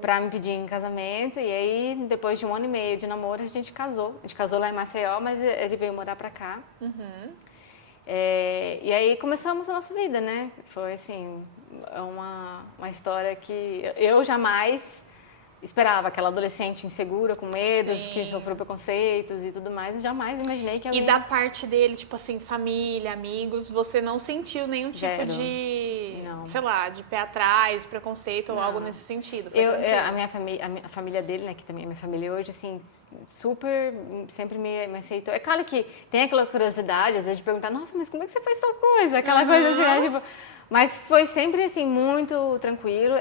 pra me pedir em casamento. E aí, depois de 1 ano e meio de namoro, a gente casou. A gente casou lá em Maceió, mas ele veio morar pra cá. Uhum. E aí começamos a nossa vida, né? Foi, assim, uma história que eu jamais esperava. Aquela adolescente insegura, com medos, Sim. que sofreu preconceitos e tudo mais. Jamais imaginei que ela E da parte dele, tipo assim, família, amigos, você não sentiu nenhum tipo Zero. de, Não. sei lá, de pé atrás, preconceito ou Não. algo nesse sentido? Foi Eu, tranquilo? a família dele, né, que também é minha família hoje, assim, super, sempre me aceitou. É claro que tem aquela curiosidade, às vezes, de perguntar, nossa, mas como é que você faz tal coisa? Aquela coisa assim, né, tipo... Mas foi sempre, assim, muito tranquilo.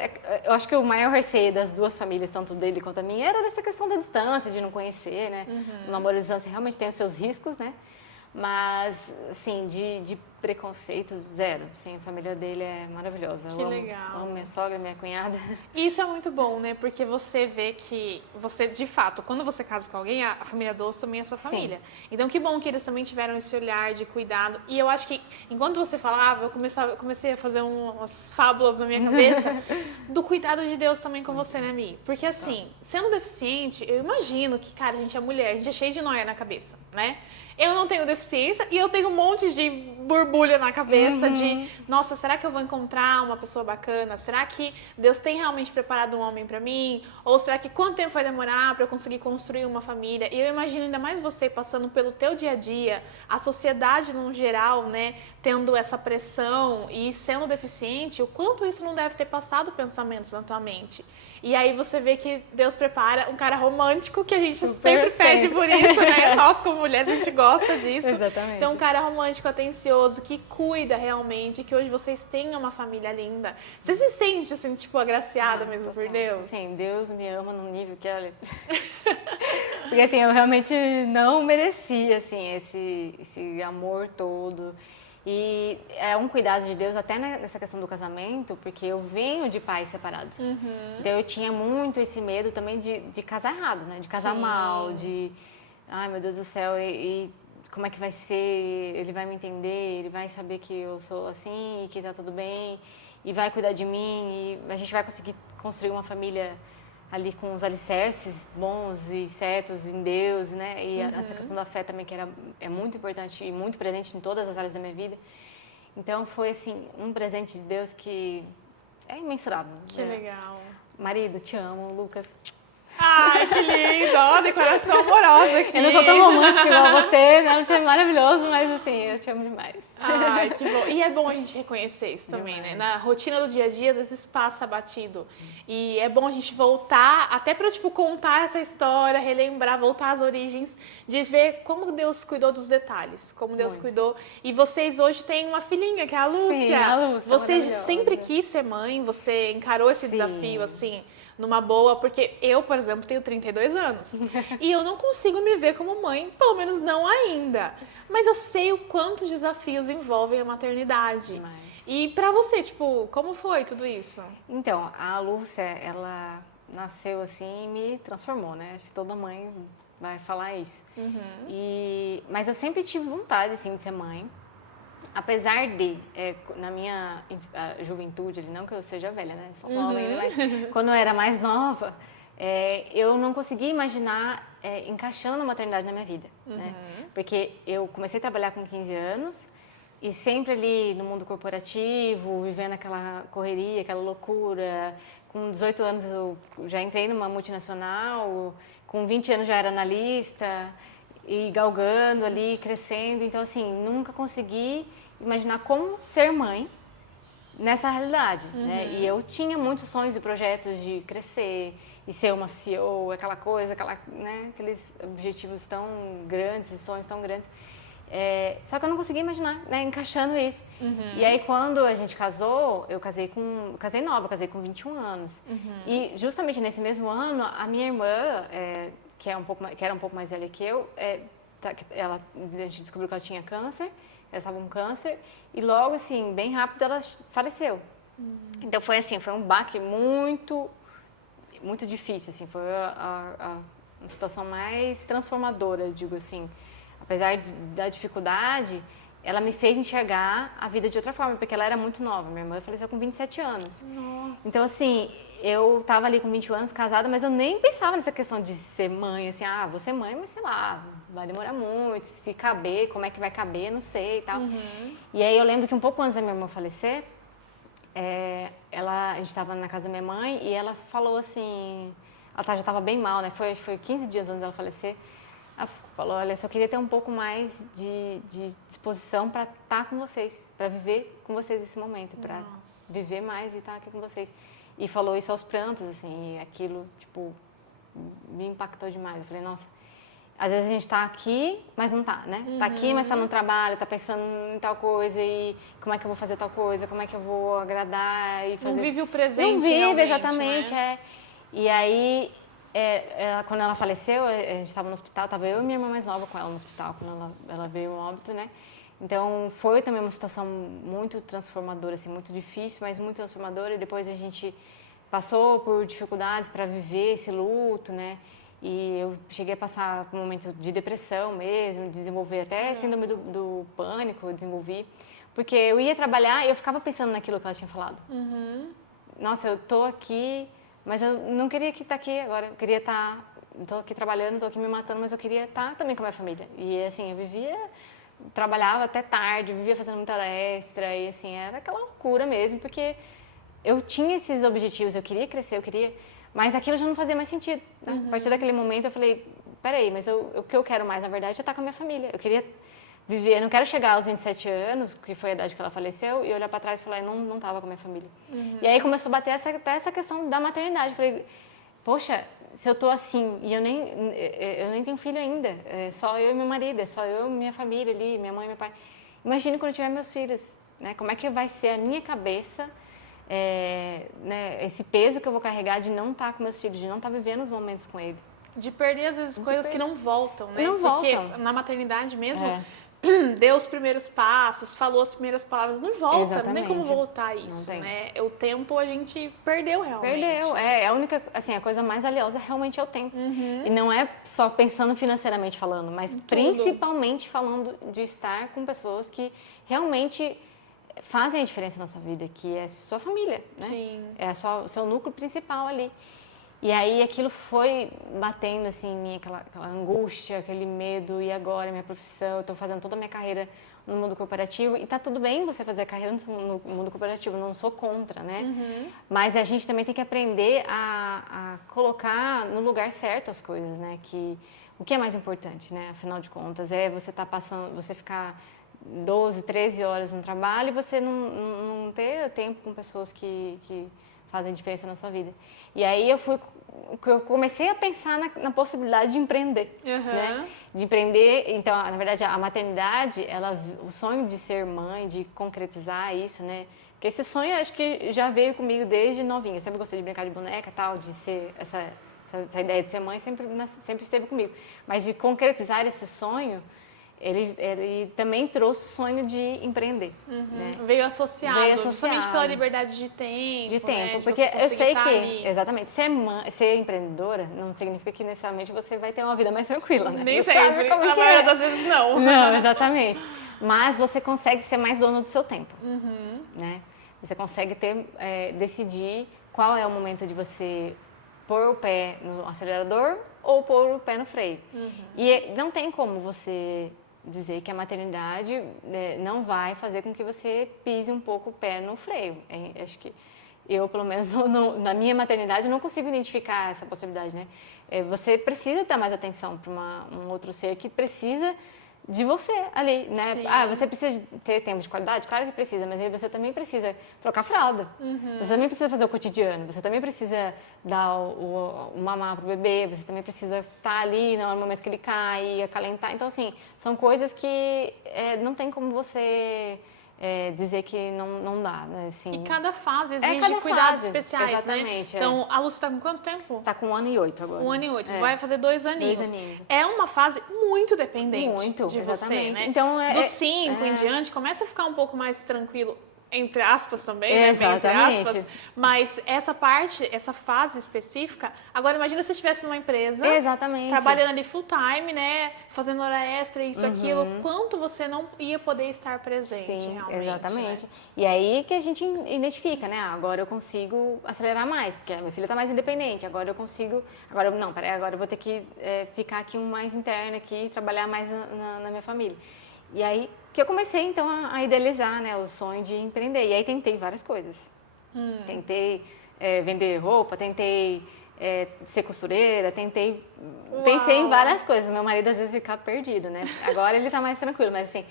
Eu acho que o maior receio das duas famílias, tanto dele quanto a minha, era dessa questão da distância, de não conhecer, né? O namoro à distância realmente tem os seus riscos, né? Mas, assim, de preconceito, zero. Assim, a família dele é maravilhosa. Que legal. Amo minha sogra, minha cunhada. Isso é muito bom, né? Porque você vê que você, de fato, quando você casa com alguém, a família doce também é sua família. Então, que bom que eles também tiveram esse olhar de cuidado. E eu acho que, enquanto você falava, eu comecei a fazer umas fábulas na minha cabeça do cuidado de Deus também com você, né, Mi? Porque, assim, sendo deficiente, eu imagino que, cara, a gente é mulher, a gente é cheio de noia na cabeça, né? Eu não tenho deficiência e eu tenho um monte de borbulha na cabeça de, nossa, será que eu vou encontrar uma pessoa bacana? Será que Deus tem realmente preparado um homem pra mim? Ou será que quanto tempo vai demorar pra eu conseguir construir uma família? E eu imagino ainda mais você passando pelo teu dia a dia, a sociedade no geral, né, tendo essa pressão e sendo deficiente, o quanto isso não deve ter passado pensamentos na tua mente. E aí você vê que Deus prepara um cara romântico, que a gente sempre pede por isso, né? Nós, como mulheres, a gente gosta disso. Exatamente. Então, um cara romântico, atencioso, que cuida realmente, que hoje vocês tenham uma família linda. Você se sente, assim, tipo, agraciada mesmo por Deus? Sim, Deus me ama num nível que, olha... Porque, assim, eu realmente não merecia, assim, esse amor todo. E é um cuidado de Deus até nessa questão do casamento, porque eu venho de pais separados. Então eu tinha muito esse medo também de casar errado, né? De casar mal, de... Ai, meu Deus do céu, e como é que vai ser? Ele vai me entender, ele vai saber que eu sou assim e que tá tudo bem, e vai cuidar de mim, e a gente vai conseguir construir uma família ali com os alicerces bons e certos em Deus, né? E essa questão da fé também, que é muito importante e muito presente em todas as áreas da minha vida. Então foi, assim, um presente de Deus que é imensurável. Que legal. Marido, te amo, Lucas. Ai, que lindo! Ó, declaração amorosa aqui. Eu não sou tão romântica igual você, né? Você é maravilhoso, mas assim, eu te amo demais. Ai, que bom. E é bom a gente reconhecer isso também, né? Na rotina do dia a dia, às vezes passa batido. E é bom a gente voltar, até pra, tipo, contar essa história, relembrar, voltar às origens, de ver como Deus cuidou dos detalhes, como Deus cuidou. E vocês hoje têm uma filhinha, que é a Lúcia. Sim, a Lúcia, você maravilhosa. sempre quis ser mãe, você encarou esse desafio, assim, numa boa, porque eu, por exemplo, tenho 32 anos e eu não consigo me ver como mãe, pelo menos não ainda. Mas eu sei o quantos desafios envolvem a maternidade. Demais. E pra você, tipo, como foi tudo isso? Então, a Lúcia, ela nasceu assim e me transformou, né? Acho que toda mãe vai falar isso. Mas eu sempre tive vontade, assim, de ser mãe. Apesar de, na minha juventude, não que eu seja velha, né? Sou nova ainda, mas quando eu era mais nova, eu não conseguia imaginar encaixando a maternidade na minha vida, né? Porque eu comecei a trabalhar com 15 anos e sempre ali no mundo corporativo, vivendo aquela correria, aquela loucura. Com 18 anos eu já entrei numa multinacional, com 20 anos já era analista e galgando ali, crescendo. Então, assim, nunca consegui imaginar como ser mãe nessa realidade, né? E eu tinha muitos sonhos e projetos de crescer e ser uma CEO, aquela coisa, né? Aqueles objetivos tão grandes, sonhos tão grandes. Só que eu não conseguia imaginar, né, encaixando isso. E aí, quando a gente casou, eu casei nova, casei com 21 anos. E justamente nesse mesmo ano, a minha irmã, que era um pouco mais velha que eu, a gente descobriu que ela tinha câncer, ela estava com câncer, e logo, assim, bem rápido, ela faleceu. Então, foi assim, foi um baque muito, muito difícil, assim, foi a situação mais transformadora, eu digo assim. Apesar da dificuldade, ela me fez enxergar a vida de outra forma, porque ela era muito nova. Minha irmã faleceu com 27 anos. Nossa. Então, assim, eu tava ali com 21 anos, casada, mas eu nem pensava nessa questão de ser mãe, assim, vou ser mãe, mas sei lá, vai demorar muito, se caber, como é que vai caber, não sei e tal. E aí eu lembro que um pouco antes da minha irmã falecer, a gente estava na casa da minha mãe e ela falou assim, ela já estava bem mal, né? Foi 15 dias antes dela falecer. Ela falou, olha, eu só queria ter um pouco mais de disposição para estar com vocês, para viver com vocês esse momento, para viver mais e estar aqui com vocês. E falou isso aos prantos, assim, e aquilo, tipo, me impactou demais. Eu falei, nossa, às vezes a gente tá aqui, mas não tá, né? Tá aqui, mas tá no trabalho, tá pensando em tal coisa e como é que eu vou fazer tal coisa, como é que eu vou agradar e fazer... Não vive o presente, não vive, realmente, exatamente, né? E aí, quando ela faleceu, a gente estava no hospital, tava eu e minha irmã mais nova com ela no hospital, quando ela veio ao óbito, né? Então, foi também uma situação muito transformadora, assim, muito difícil, mas muito transformadora. E depois a gente passou por dificuldades para viver esse luto, né? E eu cheguei a passar por um momento de depressão mesmo, desenvolver até síndrome do pânico, eu desenvolvi. Porque eu ia trabalhar e eu ficava pensando naquilo que ela tinha falado. Nossa, eu tô aqui, mas eu não queria estar aqui agora. Eu queria estar... Tô aqui trabalhando, tô aqui me matando, mas eu queria estar também com a minha família. E assim, eu vivia... Trabalhava até tarde, vivia fazendo muita hora extra e assim, era aquela loucura mesmo, porque eu tinha esses objetivos, eu queria crescer, mas aquilo já não fazia mais sentido, né? A partir daquele momento eu falei, peraí, mas o que eu quero mais, na verdade, é estar com a minha família. Eu queria viver, eu não quero chegar aos 27 anos, que foi a idade que ela faleceu, e olhar pra trás e falar, eu não tava com a minha família. E aí começou a bater até essa questão da maternidade. Eu falei, poxa, se eu tô assim, e eu nem tenho filho ainda, é só eu e meu marido, é só eu e minha família ali, minha mãe e meu pai. Imagine quando eu tiver meus filhos, né? Como é que vai ser a minha cabeça, né? Esse peso que eu vou carregar de não estar com meus filhos, de não estar vivendo os momentos com eles. De perder, às vezes, coisas que não voltam, né? Não Porque voltam. na maternidade mesmo... Deu os primeiros passos, falou as primeiras palavras, não volta, Exatamente. não tem como voltar isso, né? O tempo a gente perdeu realmente. Perdeu, a única, assim, a coisa mais valiosa realmente é o tempo. E não é só pensando financeiramente falando, mas principalmente falando de estar com pessoas que realmente fazem a diferença na sua vida, que é sua família, né? Sim. É o seu núcleo principal ali. E aí aquilo foi batendo assim em mim, aquela angústia, aquele medo, e agora minha profissão, eu estou fazendo toda a minha carreira no mundo corporativo, e tá tudo bem você fazer a carreira no mundo corporativo, não sou contra, né? Mas a gente também tem que aprender a colocar no lugar certo as coisas, né? O que é mais importante, né? Afinal de contas, você ficar 12, 13 horas no trabalho e você não ter tempo com pessoas que fazem diferença na sua vida. E aí eu comecei a pensar na possibilidade de empreender, né? De empreender, então, na verdade, a maternidade, o sonho de ser mãe, de concretizar isso, né? Porque esse sonho, acho que já veio comigo desde novinha. Eu sempre gostei de brincar de boneca, tal, de ser essa ideia de ser mãe sempre esteve comigo. Mas de concretizar esse sonho, ele também trouxe o sonho de empreender. Né? Veio associado, justamente pela liberdade de tempo. De tempo, né? De porque eu sei que, ali. exatamente, ser empreendedora não significa que necessariamente você vai ter uma vida mais tranquila, né? Nem você sempre, a maioria das vezes não. Não, exatamente. Mas você consegue ser mais dono do seu tempo, né? Você consegue decidir qual é o momento de você pôr o pé no acelerador ou pôr o pé no freio. E não tem como você dizer que a maternidade não vai fazer com que você pise um pouco o pé no freio. Acho que eu, pelo menos na minha maternidade, não consigo identificar essa possibilidade, né? Você precisa dar mais atenção para um outro ser que precisa de você ali, né? Sim. Você precisa ter tempo de qualidade? Claro que precisa, mas aí você também precisa trocar fralda. Você também precisa fazer o cotidiano, você também precisa dar o mamar pro bebê, você também precisa estar ali no momento que ele cai, acalentar. Então, assim, são coisas que não tem como você dizer que não dá, né? Assim, E cada fase exige cuidados especiais, exatamente, né? Então, a Lúcia tá com quanto tempo? Tá com 1 ano e 8 agora. 1 ano e 8, vai fazer 2 aninhos. 2 aninhos. É uma fase muito dependente de exatamente. você, né? Então, dos 5 em diante, começa a ficar um pouco mais tranquilo, entre aspas também, né? Bem entre aspas. Mas essa fase específica, agora imagina se você estivesse numa empresa, trabalhando ali full time, né? Fazendo hora extra, isso, aquilo, quanto você não ia poder estar presente. Sim, realmente, exatamente. Né? E aí que a gente identifica, né? Agora eu consigo acelerar mais, porque a minha filha está mais independente. Agora eu consigo. Agora eu vou ter que ficar aqui mais interna aqui, trabalhar mais na minha família. E aí que eu comecei, então, a idealizar, né, o sonho de empreender. E aí tentei várias coisas. Tentei vender roupa, tentei ser costureira, pensei em várias coisas. Meu marido, às vezes, fica perdido, né? Agora ele tá mais tranquilo, mas assim,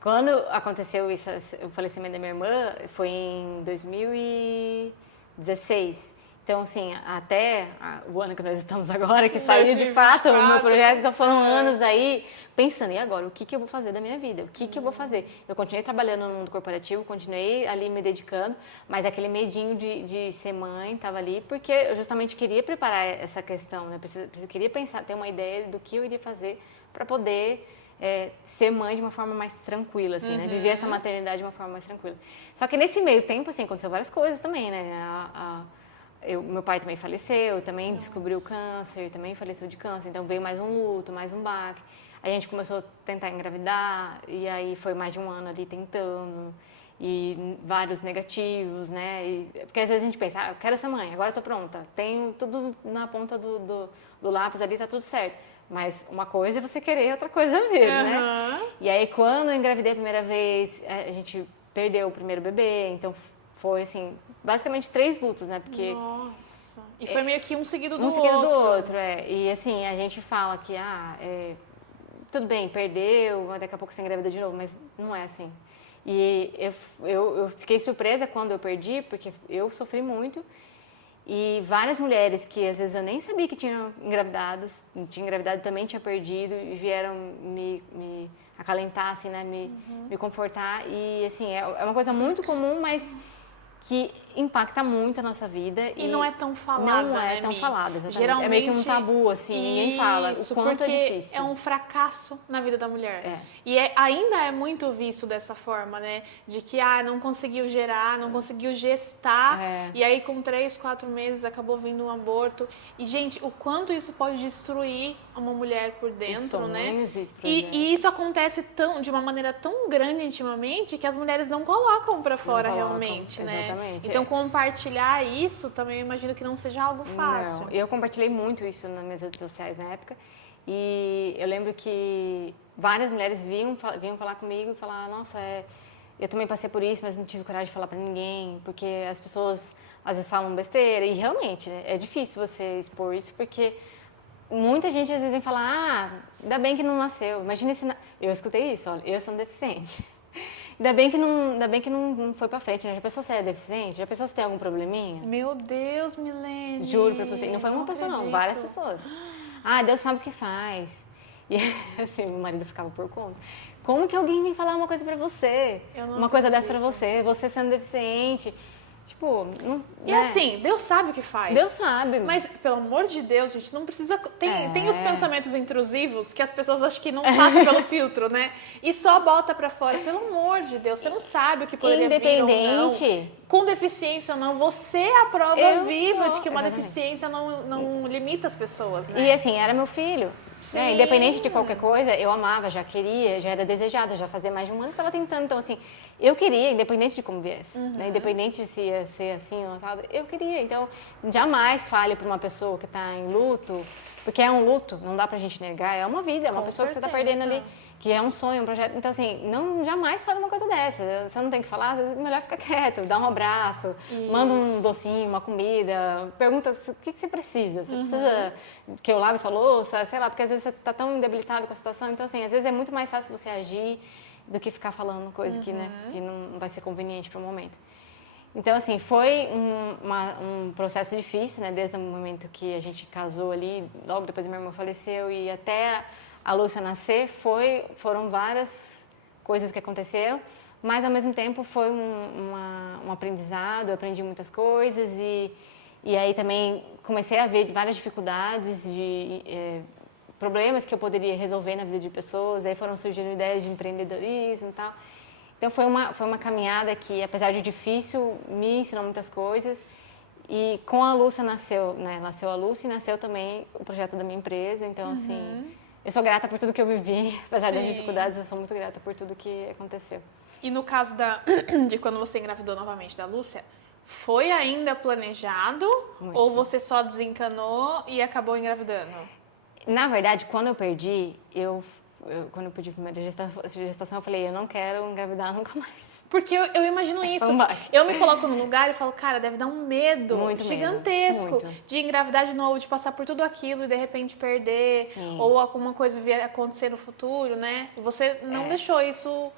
quando aconteceu isso, o falecimento da minha irmã, foi em 2016. Então, assim, até o ano que nós estamos agora, que saiu de fato o meu projeto, então foram anos aí pensando, e agora, o que eu vou fazer da minha vida? O que eu vou fazer? Eu continuei trabalhando no mundo corporativo, continuei ali me dedicando, mas aquele medinho de ser mãe estava ali, porque eu justamente queria preparar essa questão, né? Queria pensar, ter uma ideia do que eu iria fazer para poder ser mãe de uma forma mais tranquila, assim, né? Viver essa maternidade de uma forma mais tranquila. Só que nesse meio tempo, assim, aconteceu várias coisas também, né? Meu pai também faleceu, também descobriu câncer, também faleceu de câncer, então veio mais um luto, mais um baque. A gente começou a tentar engravidar, e aí foi mais de 1 ano ali tentando, e vários negativos, né? Porque às vezes a gente pensa, eu quero ser mãe, agora eu tô pronta, tenho tudo na ponta do lápis ali, tá tudo certo. Mas uma coisa é você querer, outra coisa é ver, né? E aí quando eu engravidei a primeira vez, a gente perdeu o primeiro bebê, então foi assim, basicamente 3 lutos, né? Porque nossa! E foi meio que um seguido do outro. E assim, a gente fala que, tudo bem, perdeu, daqui a pouco você engravida de novo, mas não é assim. E eu fiquei surpresa quando eu perdi, porque eu sofri muito. E várias mulheres que às vezes eu nem sabia que tinham engravidado também tinha perdido e vieram me acalentar, assim, né? Me confortar. E assim, é uma coisa muito comum, mas que impacta muito a nossa vida. E não é tão falada, Não é tão falada, exatamente. Geralmente, é meio que um tabu, assim, ninguém fala o quanto é difícil. É um fracasso na vida da mulher. E ainda é muito visto dessa forma, né? De que, não conseguiu gerar, não conseguiu gestar, e aí com 3, 4 meses acabou vindo um aborto. E, gente, o quanto isso pode destruir uma mulher por dentro, né? E isso acontece de uma maneira tão grande intimamente que as mulheres não colocam pra fora realmente, né? Exatamente. Então, compartilhar isso também eu imagino que não seja algo fácil. Não, eu compartilhei muito isso nas minhas redes sociais na época. E eu lembro que várias mulheres vinham falar comigo e falar, nossa, eu também passei por isso, mas não tive coragem de falar pra ninguém, porque as pessoas às vezes falam besteira. E realmente, né, é difícil você expor isso, porque muita gente às vezes vem falar, ainda bem que não nasceu. Imagina se... Eu escutei isso, olha, eu sou um deficiente. Ainda bem que não foi pra frente, né? Já pensou se é deficiente? Já pensou se tem algum probleminha? Meu Deus, Milene! Juro pra você. Não foi uma pessoa, não. Várias pessoas. Deus sabe o que faz. E assim, meu marido ficava por conta. Como que alguém vem falar uma coisa pra você? Uma coisa dessa pra você sendo deficiente. Tipo, não, E né? assim, Deus sabe o que faz. Deus sabe. Mas, pelo amor de Deus, gente, não precisa... Tem os pensamentos intrusivos que as pessoas acham que não passam pelo filtro, né? E só bota pra fora. Pelo amor de Deus, você não sabe o que poderia vir ou não. Com deficiência ou não, você é a prova viva de que uma deficiência não limita as pessoas, né? E assim, era meu filho. Né? Independente de qualquer coisa, eu amava, já queria, já era desejada, já fazia mais de um ano que estava tentando. Então, assim, eu queria, independente de como viesse, né? Independente se ia ser assim ou assado, eu queria. Então, jamais fale para uma pessoa que está em luto, porque é um luto, não dá pra gente negar, é uma vida, é uma pessoa que você está perdendo ali, que é um sonho, um projeto. Então, assim, jamais fale uma coisa dessa. Você não tem que falar, às vezes é melhor ficar quieto, dá um abraço, manda um docinho, uma comida, pergunta o que você precisa. Você precisa que eu lave sua louça, sei lá, porque às vezes você está tão debilitado com a situação. Então, assim, às vezes é muito mais fácil você agir do que ficar falando coisa que, né, que não vai ser conveniente para o momento. Então, assim, foi um processo difícil, né, desde o momento que a gente casou ali, logo depois minha irmã faleceu e até a Lúcia nascer, foram várias coisas que aconteceram, mas ao mesmo tempo foi um aprendizado, eu aprendi muitas coisas e aí também comecei a ver várias dificuldades, problemas que eu poderia resolver na vida de pessoas, aí foram surgindo ideias de empreendedorismo e tal. Então foi uma caminhada que, apesar de difícil, me ensinou muitas coisas. E com a Lúcia nasceu, né? Nasceu a Lúcia e nasceu também o projeto da minha empresa. Então, assim, eu sou grata por tudo que eu vivi, apesar das dificuldades, eu sou muito grata por tudo que aconteceu. E no caso de quando você engravidou novamente da Lúcia, foi ainda planejado Muito. Ou você só desencanou e acabou engravidando? Na verdade, quando eu perdi, quando eu perdi a primeira gestação, eu falei, eu não quero engravidar nunca mais. Porque eu imagino isso. Eu me coloco no lugar e falo, cara, deve dar um medo gigantesco de engravidar de novo, de passar por tudo aquilo e de repente perder, ou alguma coisa vir a acontecer no futuro, né? Você não deixou isso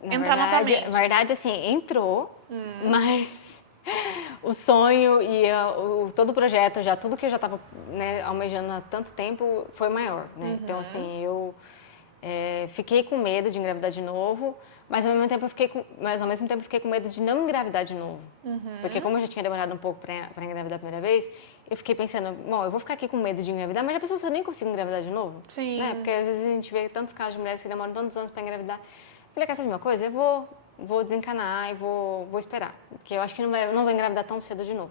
entrar na tua mente. Na verdade, assim, entrou, mas o sonho e todo o projeto, tudo que eu já estava, né, almejando há tanto tempo, foi maior, né? Então, assim, eu fiquei com medo de engravidar de novo, mas ao mesmo tempo eu fiquei com medo de não engravidar de novo. Porque como eu já tinha demorado um pouco para engravidar a primeira vez, eu fiquei pensando, bom, eu vou ficar aqui com medo de engravidar, mas já pensou se eu nem consigo engravidar de novo? Sim. Né? Porque às vezes a gente vê tantos casos de mulheres que demoram tantos anos para engravidar. Eu falei, quer saber uma coisa? Eu vou desencanar e vou esperar, porque eu acho que não vou engravidar tão cedo de novo.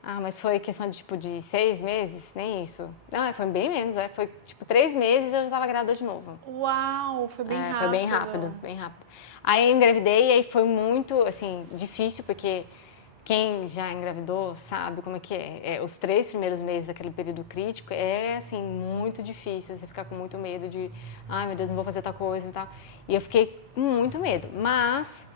Ah, mas foi questão de 6 meses, nem isso. Não, foi bem menos, foi 3 meses e eu já estava grávida de novo. Uau, foi bem rápido. Foi bem rápido. Aí eu engravidei e aí foi muito, assim, difícil, porque quem já engravidou sabe como é que é. Os 3 primeiros meses daquele período crítico assim, muito difícil. Você ficar com muito medo de, ai meu Deus, não vou fazer tal coisa e tal. E eu fiquei com muito medo. Mas,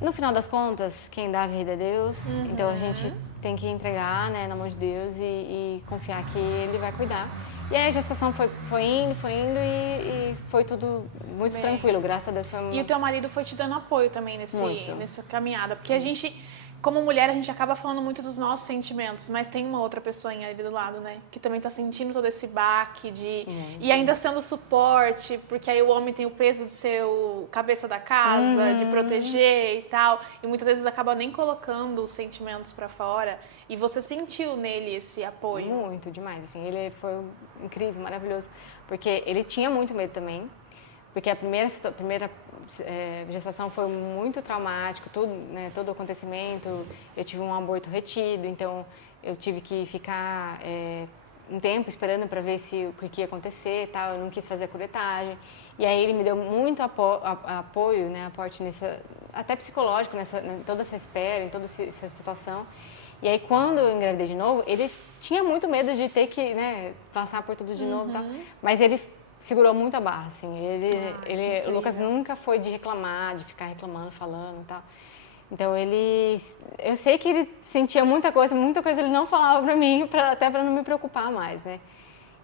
no final das contas, quem dá a vida é Deus. Então a gente tem que entregar, né, na mão de Deus e confiar que Ele vai cuidar. E aí a gestação foi indo e foi tudo muito tranquilo, graças a Deus. E o teu marido foi te dando apoio também nessa caminhada, porque a gente, como mulher, a gente acaba falando muito dos nossos sentimentos, mas tem uma outra pessoa ali do lado, né, que também tá sentindo todo esse baque e ainda sendo suporte, porque aí o homem tem o peso de ser o cabeça da casa, de proteger e tal, e muitas vezes acaba nem colocando os sentimentos pra fora, e você sentiu nele esse apoio? Muito, demais, assim, ele foi incrível, maravilhoso, porque ele tinha muito medo também, porque a primeira gestação foi muito traumático, tudo, né, todo o acontecimento. Eu tive um aborto retido, então eu tive que ficar um tempo esperando para ver o que ia acontecer e tal. Eu não quis fazer a curetagem. E aí ele me deu muito apoio, né, aporte até psicológico, em toda essa espera, em toda essa situação. E aí quando eu engravidei de novo, ele tinha muito medo de ter que, né, passar por tudo de novo e tal. Mas ele segurou muito a barra, assim. O Lucas nunca foi de reclamar, de ficar reclamando, falando e tal. Então eu sei que ele sentia muita coisa ele não falava pra mim, até pra não me preocupar mais, né?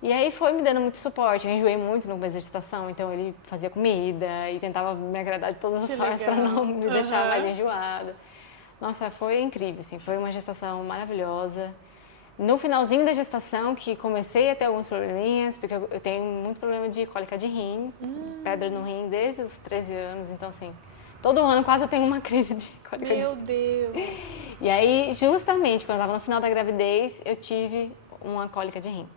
E aí foi me dando muito suporte. Eu enjoei muito no começo da gestação, então ele fazia comida e tentava me agradar de todas as formas pra não me deixar mais enjoada. Nossa, foi incrível, assim. Foi uma gestação maravilhosa. No finalzinho da gestação, que comecei a ter alguns probleminhas, porque eu tenho muito problema de cólica de rim, pedra no rim desde os 13 anos, então assim, todo ano quase eu tenho uma crise de cólica de rim. Meu Deus! E aí, justamente, quando eu estava no final da gravidez, eu tive uma cólica de rim.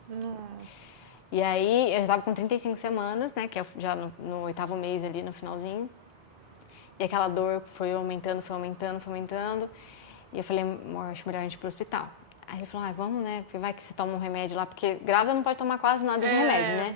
E aí, eu já estava com 35 semanas, né, que é já no 8º mês ali, no finalzinho. E aquela dor foi aumentando, foi aumentando, foi aumentando. E eu falei, amor, acho melhor a gente ir pro hospital. Aí ele falou, vamos, né, porque vai que você toma um remédio lá, porque grávida não pode tomar quase nada de remédio, né?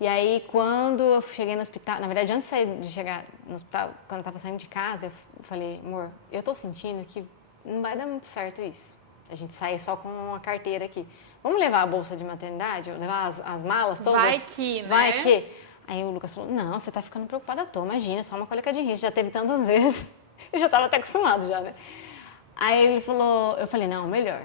E aí, quando eu cheguei no hospital, na verdade, antes de chegar no hospital, quando eu tava saindo de casa, eu falei, amor, eu tô sentindo que não vai dar muito certo isso. A gente sair só com uma carteira aqui. Vamos levar a bolsa de maternidade? Levar as malas todas? Vai que, né? Vai que. Aí o Lucas falou, não, você tá ficando preocupada à toa, imagina, só uma cólica de rim, você já teve tantas vezes. Eu já tava até acostumado já, né? Aí ele falou, eu falei, não, melhor.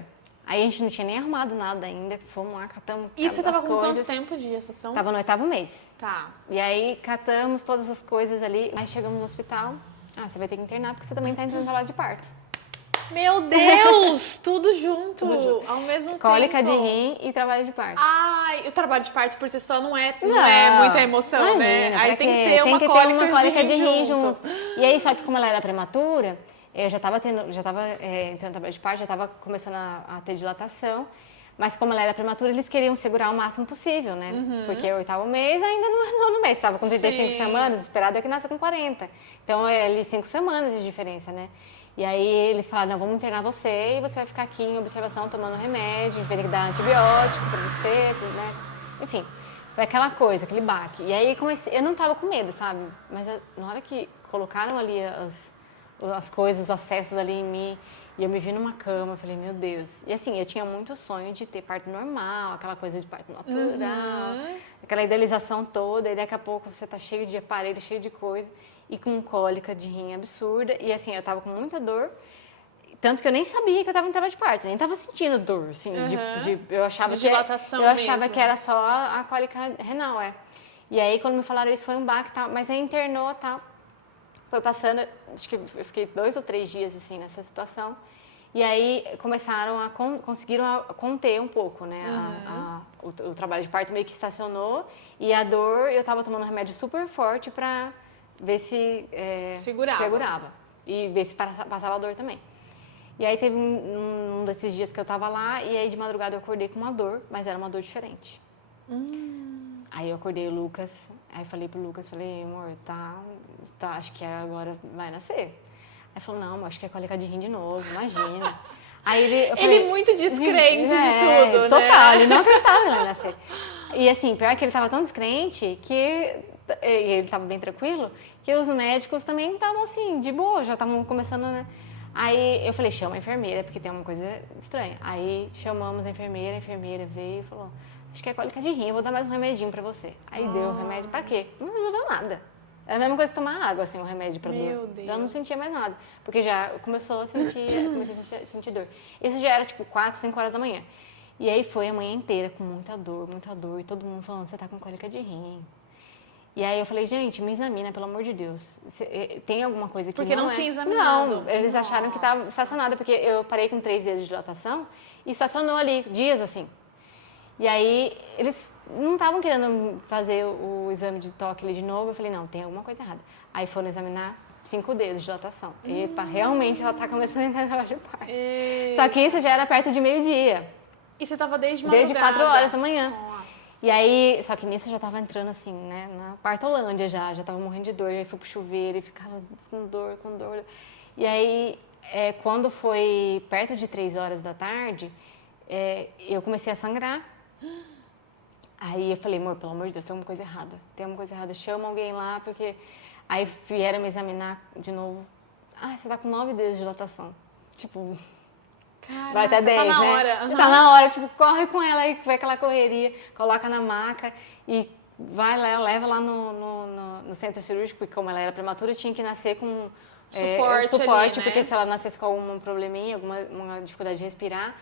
Aí a gente não tinha nem arrumado nada ainda, fomos lá, catamos E você tava as com coisas. quanto tempo de gestação? Tava no 8º mês. Tá. E aí catamos todas as coisas ali, aí chegamos no hospital. Você vai ter que internar porque você também tá entrando em trabalho de parto. Meu Deus! Tudo junto, ao mesmo Cólica tempo. de rim e trabalho de parto. Ai, o trabalho de parto por si só não é muita emoção, imagina, né? Aí tem que ter tem uma que cólica, ter uma cólica de rim junto. E aí, só que como ela era prematura, eu já tava entrando no trabalho de parto, já tava começando a ter dilatação. Mas como ela era prematura, eles queriam segurar o máximo possível, né? Porque o 8º mês ainda não é 9º mês. Estava com 35 semanas, o esperado é que nasça com 40. Então, é ali 5 semanas de diferença, né? E aí, eles falaram, não, vamos internar você e você vai ficar aqui em observação tomando remédio, a gente vai ter que dar antibiótico pra você, né? Enfim, foi aquela coisa, aquele baque. E aí, eu não tava com medo, sabe? Mas na hora que colocaram ali as coisas, os acessos ali em mim, e eu me vi numa cama, eu falei, meu Deus. E assim, eu tinha muito sonho de ter parto normal, aquela coisa de parto natural, aquela idealização toda, e daqui a pouco você tá cheio de aparelho, cheio de coisa, e com cólica de rim absurda, e assim, eu tava com muita dor, tanto que eu nem sabia que eu tava em trabalho de parto, nem tava sentindo dor, assim, eu achava de dilatação mesmo. que era só a cólica renal, E aí, quando me falaram isso, foi um baque, tal, mas aí internou, tal. Foi passando, acho que eu fiquei 2 ou 3 dias assim nessa situação. E aí conseguiram conter um pouco, né? O trabalho de parto meio que estacionou. E a dor, eu tava tomando um remédio super forte pra ver se segurava. E ver se passava a dor também. E aí teve um desses dias que eu tava lá, e aí de madrugada eu acordei com uma dor, mas era uma dor diferente. Aí eu acordei o Lucas, aí falei pro Lucas, falei, amor, acho que agora vai nascer. Aí ele falou, não, amor, acho que é cólica de rim de novo, imagina. Aí eu falei, ele muito descrente de tudo, total, né? Ele não acreditava que ela ia nascer. E assim, pior que ele tava tão descrente e ele tava bem tranquilo, que os médicos também estavam assim, de boa, já estavam começando, né? Aí eu falei, chama a enfermeira, porque tem uma coisa estranha. Aí chamamos a enfermeira veio e falou, acho que é cólica de rim, eu vou dar mais um remedinho pra você. Aí deu o remédio, pra quê? Não resolveu nada. Era a mesma coisa que tomar água, assim, um remédio pra dor. Meu Deus. Já não sentia mais nada, porque já comecei a sentir dor. Isso já era tipo 4, 5 horas da manhã. E aí foi a manhã inteira com muita dor, e todo mundo falando, você tá com cólica de rim. E aí eu falei, gente, me examina, pelo amor de Deus. Tem alguma coisa que porque não tinha examinado. Não, eles acharam que estava estacionada, porque eu parei com 3 dias de dilatação e estacionou ali, dias assim. E aí eles não estavam querendo fazer o exame de toque ali de novo. Eu falei, não, tem alguma coisa errada. Aí foram examinar 5 dedos de dilatação. Epa, realmente ela tá começando a entrar em trabalho de parto. Só que isso já era perto de meio-dia. E você tava desde madrugada? Desde 4 horas da manhã. Nossa. E aí, só que nisso eu já tava entrando assim, né, na partolândia já tava morrendo de dor. E aí fui pro chuveiro e ficava com dor. E aí, quando foi perto de 3 horas da tarde, eu comecei a sangrar. Aí eu falei, amor, pelo amor de Deus, tem alguma coisa errada, chama alguém lá, porque... Aí vieram me examinar de novo. Você tá com 9 dedos de dilatação. Tipo, caraca, vai até 10, tá na né? hora. Tá na hora, tipo, corre com ela aí, vai aquela correria, coloca na maca e vai lá, leva lá no centro cirúrgico, porque como ela era prematura, tinha que nascer com suporte ali, porque né? se ela nascesse com algum probleminha, uma dificuldade de respirar.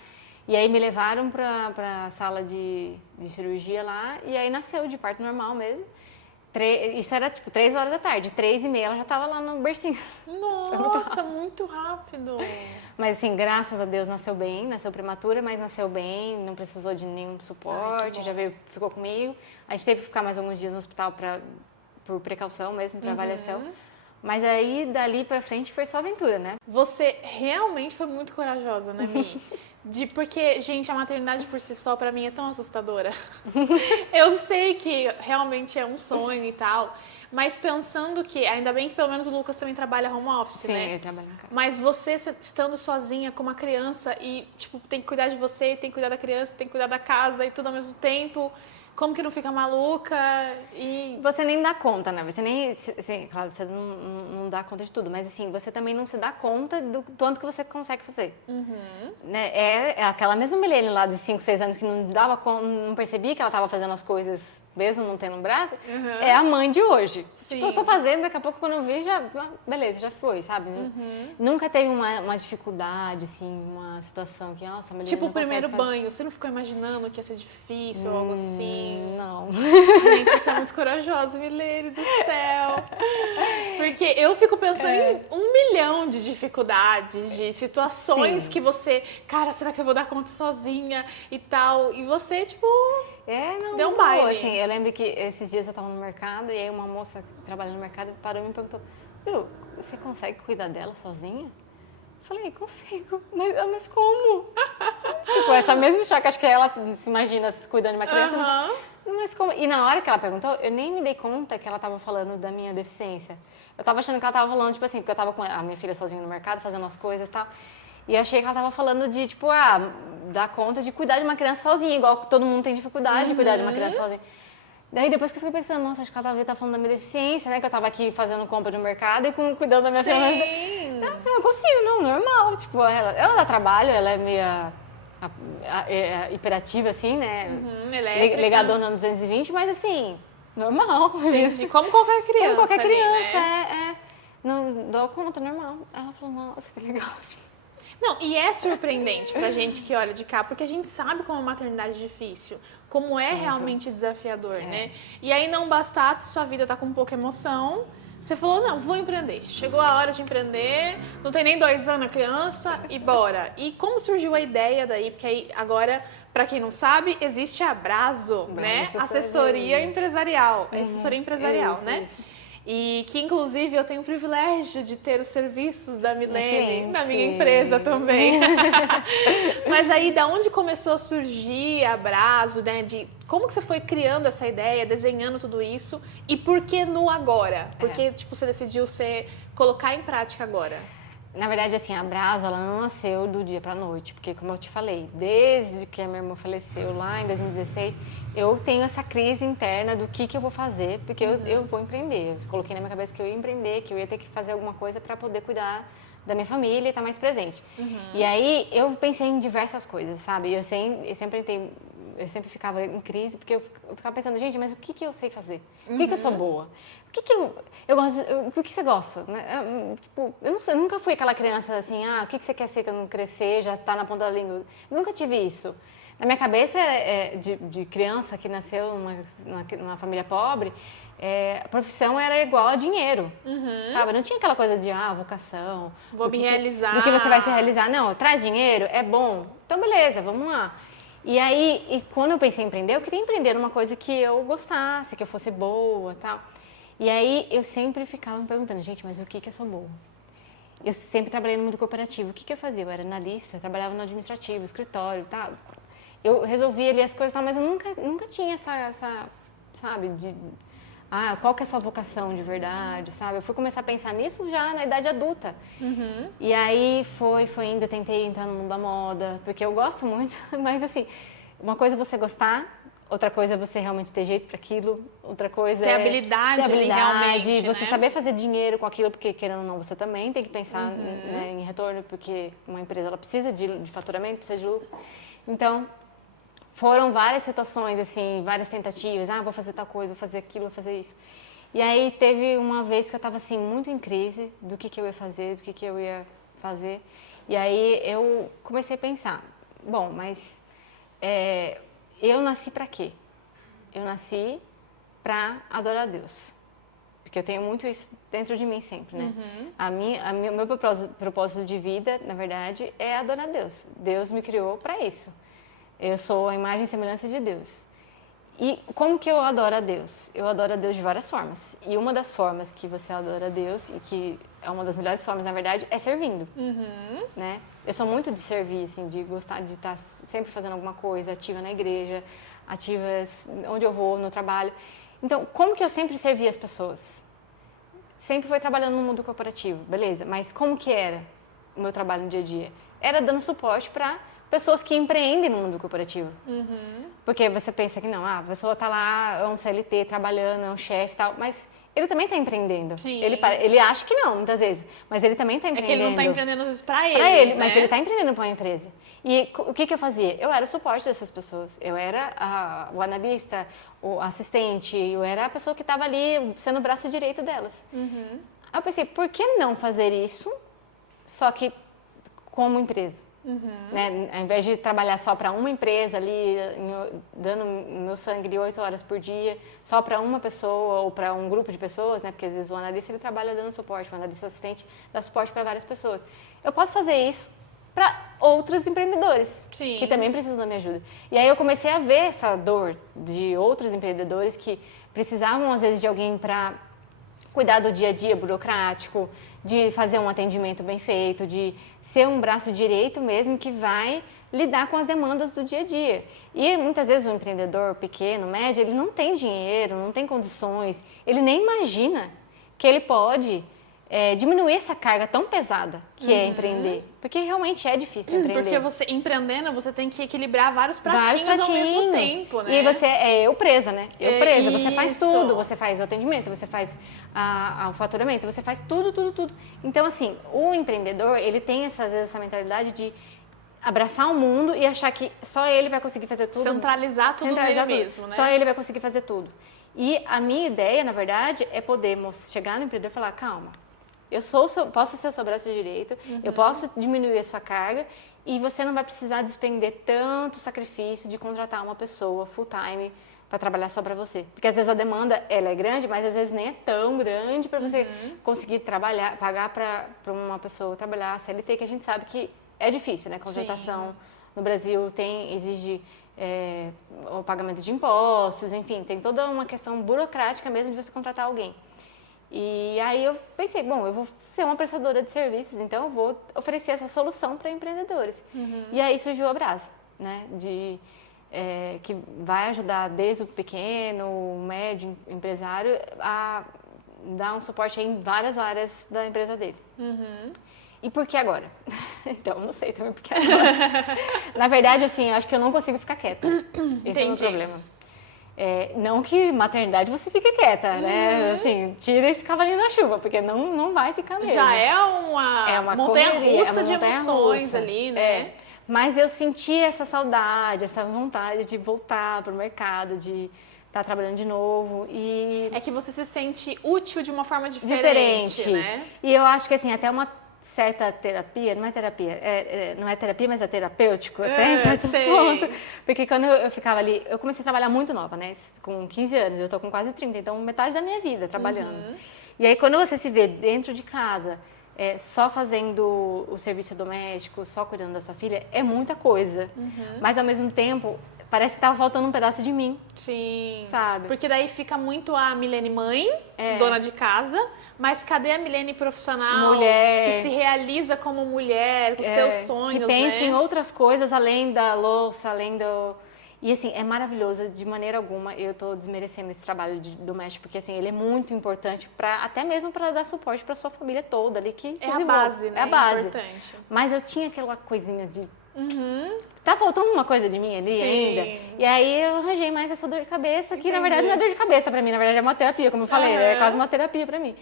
E aí me levaram pra sala de cirurgia lá, e aí nasceu de parto normal mesmo. Isso era tipo 3 horas da tarde, 3h30 ela já tava lá no bercinho. Nossa, Foi muito Nossa, muito rápido. Mas assim, graças a Deus nasceu bem, nasceu prematura, mas nasceu bem, não precisou de nenhum suporte, já veio, ficou comigo. A gente teve que ficar mais alguns dias no hospital por precaução mesmo, para avaliação. Mas aí, dali pra frente, foi só aventura, né? Você realmente foi muito corajosa, né, Mi? Porque, gente, a maternidade por si só, pra mim, é tão assustadora. Eu sei que realmente é um sonho e tal, mas pensando que, ainda bem que pelo menos o Lucas também trabalha home office, Sim, né? ele trabalha na casa. Mas você estando sozinha com uma criança e, tipo, tem que cuidar de você, tem que cuidar da criança, tem que cuidar da casa e tudo ao mesmo tempo... Como que não fica maluca e... Você nem dá conta, né? Você nem... claro, você não dá conta de tudo, mas assim, você também não se dá conta do tanto que você consegue fazer. Né? É aquela mesma Milene lá de 5, 6 anos que não percebia que ela estava fazendo as coisas mesmo não tendo um braço, é a mãe de hoje. Sim. Tipo, eu tô fazendo, daqui a pouco quando eu vi, beleza, já foi, sabe? Nunca teve uma dificuldade, assim, uma situação que, nossa, a Milene tipo, não o primeiro consegue fazer. banho, você não ficou imaginando que ia ser difícil ou algo assim? Não. Gente, você é muito corajosa, Milene do céu. Porque eu fico pensando em 1 milhão de dificuldades, de situações Sim. que você... Cara, será que eu vou dar conta sozinha e tal? E você, tipo... Não, deu um boa, baile. assim, eu lembro que esses dias eu tava no mercado e aí uma moça que trabalha no mercado parou e me perguntou: "Meu, você consegue cuidar dela sozinha?" Eu falei: "Consigo, mas como?" Tipo, essa mesma choque, acho que ela se imagina cuidando de uma criança. Mas como? E na hora que ela perguntou, eu nem me dei conta que ela tava falando da minha deficiência. Eu tava achando que ela tava falando, tipo assim, porque eu tava com a minha filha sozinha no mercado, fazendo as coisas e tal. E eu achei que ela tava falando de, tipo, dar conta de cuidar de uma criança sozinha, igual todo mundo tem dificuldade de cuidar de uma criança sozinha. Daí depois que eu fiquei pensando, nossa, acho que ela tá falando da minha deficiência, né? Que eu tava aqui fazendo compra no mercado e cuidando da minha filha. Eu consigo, não, normal. Tipo, ela dá trabalho, ela é meio hiperativa, assim, né? Ligadona no 220, mas assim, normal. Entendi. Como qualquer criança. Como qualquer criança, né? Não dou conta, normal. Ela falou, nossa, que legal. Não, e é surpreendente pra gente que olha de cá, porque a gente sabe como a maternidade é difícil, como é realmente desafiador, né? E aí não bastasse sua vida tá com pouca emoção, você falou, não, vou empreender. Chegou a hora de empreender, não tem nem 2 anos a criança e bora. E como surgiu a ideia daí? Porque aí agora, pra quem não sabe, existe a Abrazo, né? Assessoria empresarial. Assessoria empresarial, isso, né? Isso. E que, inclusive, eu tenho o privilégio de ter os serviços da Milene na minha Gente. empresa também. Mas aí, da onde começou a surgir a Abrazo, né? Como que você foi criando essa ideia, desenhando tudo isso? E por que no agora? Por que, tipo, você decidiu colocar em prática agora? Na verdade, assim, a Abrazo, ela não nasceu do dia pra noite, porque, como eu te falei, desde que a minha irmã faleceu lá em 2016, eu tenho essa crise interna do que eu vou fazer, porque eu vou empreender. Eu coloquei na minha cabeça que eu ia empreender, que eu ia ter que fazer alguma coisa para poder cuidar da minha família e estar mais presente. E aí, eu pensei em diversas coisas, sabe? Eu sempre ficava em crise, porque eu ficava pensando, gente, mas o que eu sei fazer? O que eu sou boa? O que eu gosto? Por que você gosta? Tipo, eu nunca fui aquela criança assim, o que você quer ser quando crescer, já tá na ponta da língua. Eu nunca tive isso. Na minha cabeça, de criança que nasceu numa família pobre, a profissão era igual a dinheiro, sabe? Não tinha aquela coisa de, vocação. Vou me realizar. Do que você vai se realizar. Não, traz dinheiro, é bom. Então, beleza, vamos lá. E aí, quando eu pensei em empreender, eu queria empreender numa coisa que eu gostasse, que eu fosse boa e tal. E aí, eu sempre ficava me perguntando, gente, mas o que eu sou boa? Eu sempre trabalhei no mundo corporativo. O que eu fazia? Eu era analista, trabalhava no administrativo, escritório e tal. Eu resolvia ali as coisas e tal, mas eu nunca tinha essa sabe, qual que é a sua vocação de verdade, sabe? Eu fui começar a pensar nisso já na idade adulta. E aí foi indo, eu tentei entrar no mundo da moda, porque eu gosto muito, mas assim, uma coisa é você gostar, outra coisa é você realmente ter jeito para aquilo, outra coisa ter habilidade realmente, você né? saber fazer dinheiro com aquilo, porque querendo ou não, você também tem que pensar né, em retorno, porque uma empresa ela precisa de faturamento, precisa de lucro. Então, foram várias situações, assim, várias tentativas. Vou fazer tal coisa, vou fazer aquilo, vou fazer isso. E aí teve uma vez que eu estava assim, muito em crise do que eu ia fazer, do que eu ia fazer. E aí eu comecei a pensar, bom, mas eu nasci para quê? Eu nasci para adorar a Deus. porque eu tenho muito isso dentro de mim sempre, né? O meu propósito de vida, na verdade, é adorar Deus. Deus me criou para isso. Eu sou a imagem e semelhança de Deus. E como que eu adoro a Deus? Eu adoro a Deus de várias formas. E uma das formas que você adora a Deus, e que é uma das melhores formas, na verdade, é servindo. Né? Eu sou muito de servir, assim, de gostar de estar sempre fazendo alguma coisa, ativa na igreja, ativas onde eu vou, no trabalho. Então, como que eu sempre servi as pessoas? Sempre foi trabalhando no mundo corporativo, beleza. Mas como que era o meu trabalho no dia a dia? Era dando suporte para pessoas que empreendem no mundo corporativo. Porque você pensa que não, a pessoa está lá, é um CLT, trabalhando, é um chefe e tal, mas ele também está empreendendo. Ele acha que não, muitas vezes, mas ele também está empreendendo. É que ele não está empreendendo às vezes para ele, né? Mas ele está empreendendo para uma empresa. E o que eu fazia? Eu era o suporte dessas pessoas. Eu era o analista, o assistente, eu era a pessoa que estava ali sendo o braço direito delas. Aí eu pensei, por que não fazer isso, só que como empresa? Né? Ao invés de trabalhar só para uma empresa ali, dando meu sangue de 8 horas por dia, só para uma pessoa ou para um grupo de pessoas, né? Porque às vezes o analista ele trabalha dando suporte, o analista assistente dá suporte para várias pessoas. Eu posso fazer isso para outros empreendedores que também precisam da minha ajuda. E aí eu comecei a ver essa dor de outros empreendedores que precisavam às vezes de alguém para cuidar do dia a dia burocrático, de fazer um atendimento bem feito, de ser um braço direito mesmo que vai lidar com as demandas do dia a dia. E muitas vezes o empreendedor pequeno, médio, ele não tem dinheiro, não tem condições, ele nem imagina que ele pode diminuir essa carga tão pesada que é empreender. Porque realmente é difícil empreender. Porque você, empreendendo, você tem que equilibrar vários pratinhos ao mesmo tempo, né? E você eu presa, né? Eu presa. Você faz tudo. Você faz o atendimento, você faz o faturamento, você faz tudo. Então, assim, o empreendedor, ele tem às vezes essa mentalidade de abraçar o mundo e achar que só ele vai conseguir fazer tudo. Centralizar tudo nele mesmo, né? Só ele vai conseguir fazer tudo. E a minha ideia, na verdade, é poder chegar no empreendedor e falar, calma, posso ser o seu braço direito, eu posso diminuir a sua carga e você não vai precisar despender tanto sacrifício de contratar uma pessoa full time para trabalhar só para você. Porque às vezes a demanda ela é grande, mas às vezes nem é tão grande para você conseguir trabalhar, pagar para uma pessoa trabalhar CLT, que a gente sabe que é difícil, né? Contratação no Brasil exige o pagamento de impostos, enfim, tem toda uma questão burocrática mesmo de você contratar alguém. E aí eu pensei, bom, eu vou ser uma prestadora de serviços, então eu vou oferecer essa solução para empreendedores. E aí surgiu a Brasa, né, que vai ajudar desde o pequeno, o médio empresário a dar um suporte em várias áreas da empresa dele. E por que agora? Então, não sei também por que agora. Na verdade, assim, eu acho que eu não consigo ficar quieta. Esse é o meu problema. Não que maternidade você fique quieta, né? Assim, tira esse cavalinho da chuva, porque não vai ficar mesmo. Já é uma montanha-russa de emoções ali, né? Mas eu senti essa saudade, essa vontade de voltar pro mercado, de estar trabalhando de novo. E é que você se sente útil de uma forma diferente, né? E eu acho que, assim, até uma certa terapia, não é terapia, mas é terapêutico até certo ponto. Porque quando eu ficava ali, eu comecei a trabalhar muito nova, né? Com 15 anos, eu tô com quase 30, então metade da minha vida trabalhando. E aí quando você se vê dentro de casa, só fazendo o serviço doméstico, só cuidando da sua filha, é muita coisa. Mas ao mesmo tempo, parece que tava faltando um pedaço de mim. Sim. Sabe? Porque daí fica muito a Milene mãe, dona de casa, mas cadê a Milene profissional? Mulher. Que se realiza como mulher, com seus sonhos, que pensa né? em outras coisas além da louça, além do... E assim, é maravilhoso, de maneira alguma eu tô desmerecendo esse trabalho doméstico, porque assim, ele é muito importante até mesmo para dar suporte para sua família toda ali que é a base, né? É a base. Importante. Mas eu tinha aquela coisinha de tá faltando uma coisa de mim ali ainda. E aí eu arranjei mais essa dor de cabeça, que na verdade não é dor de cabeça pra mim, na verdade é uma terapia, como eu falei, é quase uma terapia pra mim.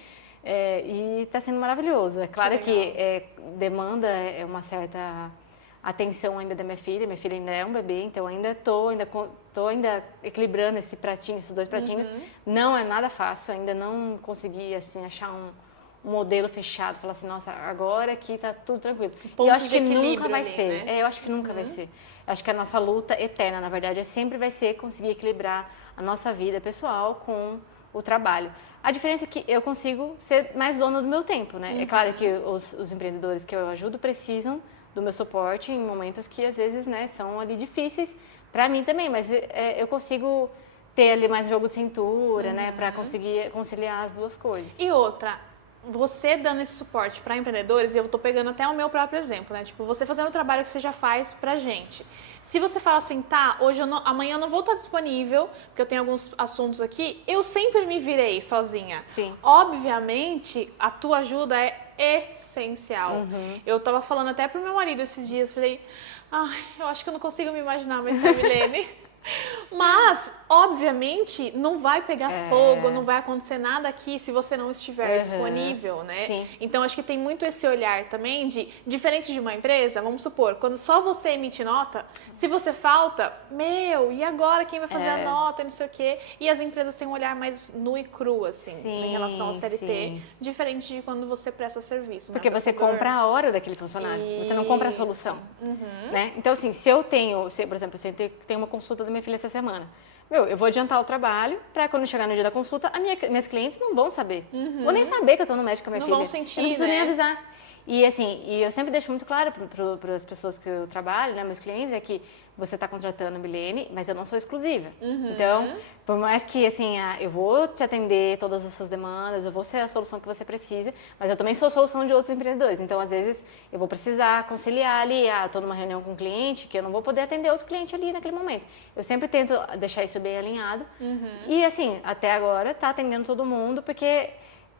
E tá sendo maravilhoso. É claro que demanda uma certa atenção ainda da minha filha ainda é um bebê, então tô ainda equilibrando esse pratinho, esses dois pratinhos. Não é nada fácil, ainda não consegui assim achar um modelo fechado, falar assim, nossa, agora aqui tá tudo tranquilo. E eu acho que nunca vai ser. Eu acho que nunca vai ser. Eu acho que a nossa luta eterna, na verdade, sempre vai ser conseguir equilibrar a nossa vida pessoal com o trabalho. A diferença é que eu consigo ser mais dona do meu tempo, né? É claro que os empreendedores que eu ajudo precisam do meu suporte em momentos que às vezes, né, são ali difíceis para mim também, mas eu consigo ter ali mais jogo de cintura, né, para conseguir conciliar as duas coisas. E outra, você dando esse suporte para empreendedores, e eu tô pegando até o meu próprio exemplo, né? Tipo, você fazendo o trabalho que você já faz pra gente. Se você fala assim, tá, amanhã eu não vou estar disponível, porque eu tenho alguns assuntos aqui, eu sempre me virei sozinha. Sim. Obviamente, a tua ajuda é essencial. Eu tava falando até pro meu marido esses dias, falei, eu acho que eu não consigo me imaginar mais ser a Milene. Mas, obviamente, não vai pegar fogo, não vai acontecer nada aqui se você não estiver disponível, né? Sim. Então, acho que tem muito esse olhar também de, diferente de uma empresa, vamos supor, quando só você emite nota, se você falta, e agora quem vai fazer a nota, não sei o quê? E as empresas têm um olhar mais nu e cru, assim, em relação ao CLT, diferente de quando você presta serviço. Porque você compra a hora daquele funcionário, você não compra a solução, né? Então, assim, se eu tenho, por exemplo, se eu tenho uma consulta da minha filha essa semana, eu vou adiantar o trabalho para quando chegar no dia da consulta, minhas clientes não vão saber. Vou nem saber que eu tô no médico com a minha filha. Não vão sentir, eu não preciso né? nem avisar. E assim, eu sempre deixo muito claro para as pessoas que eu trabalho, né, meus clientes, é que você está contratando a Milene, mas eu não sou exclusiva. Então, por mais que assim, eu vou te atender todas as suas demandas, eu vou ser a solução que você precisa, mas eu também sou a solução de outros empreendedores. Então, às vezes, eu vou precisar conciliar ali, eu estou numa reunião com um cliente, que eu não vou poder atender outro cliente ali naquele momento. Eu sempre tento deixar isso bem alinhado. E assim, até agora, tá atendendo todo mundo, porque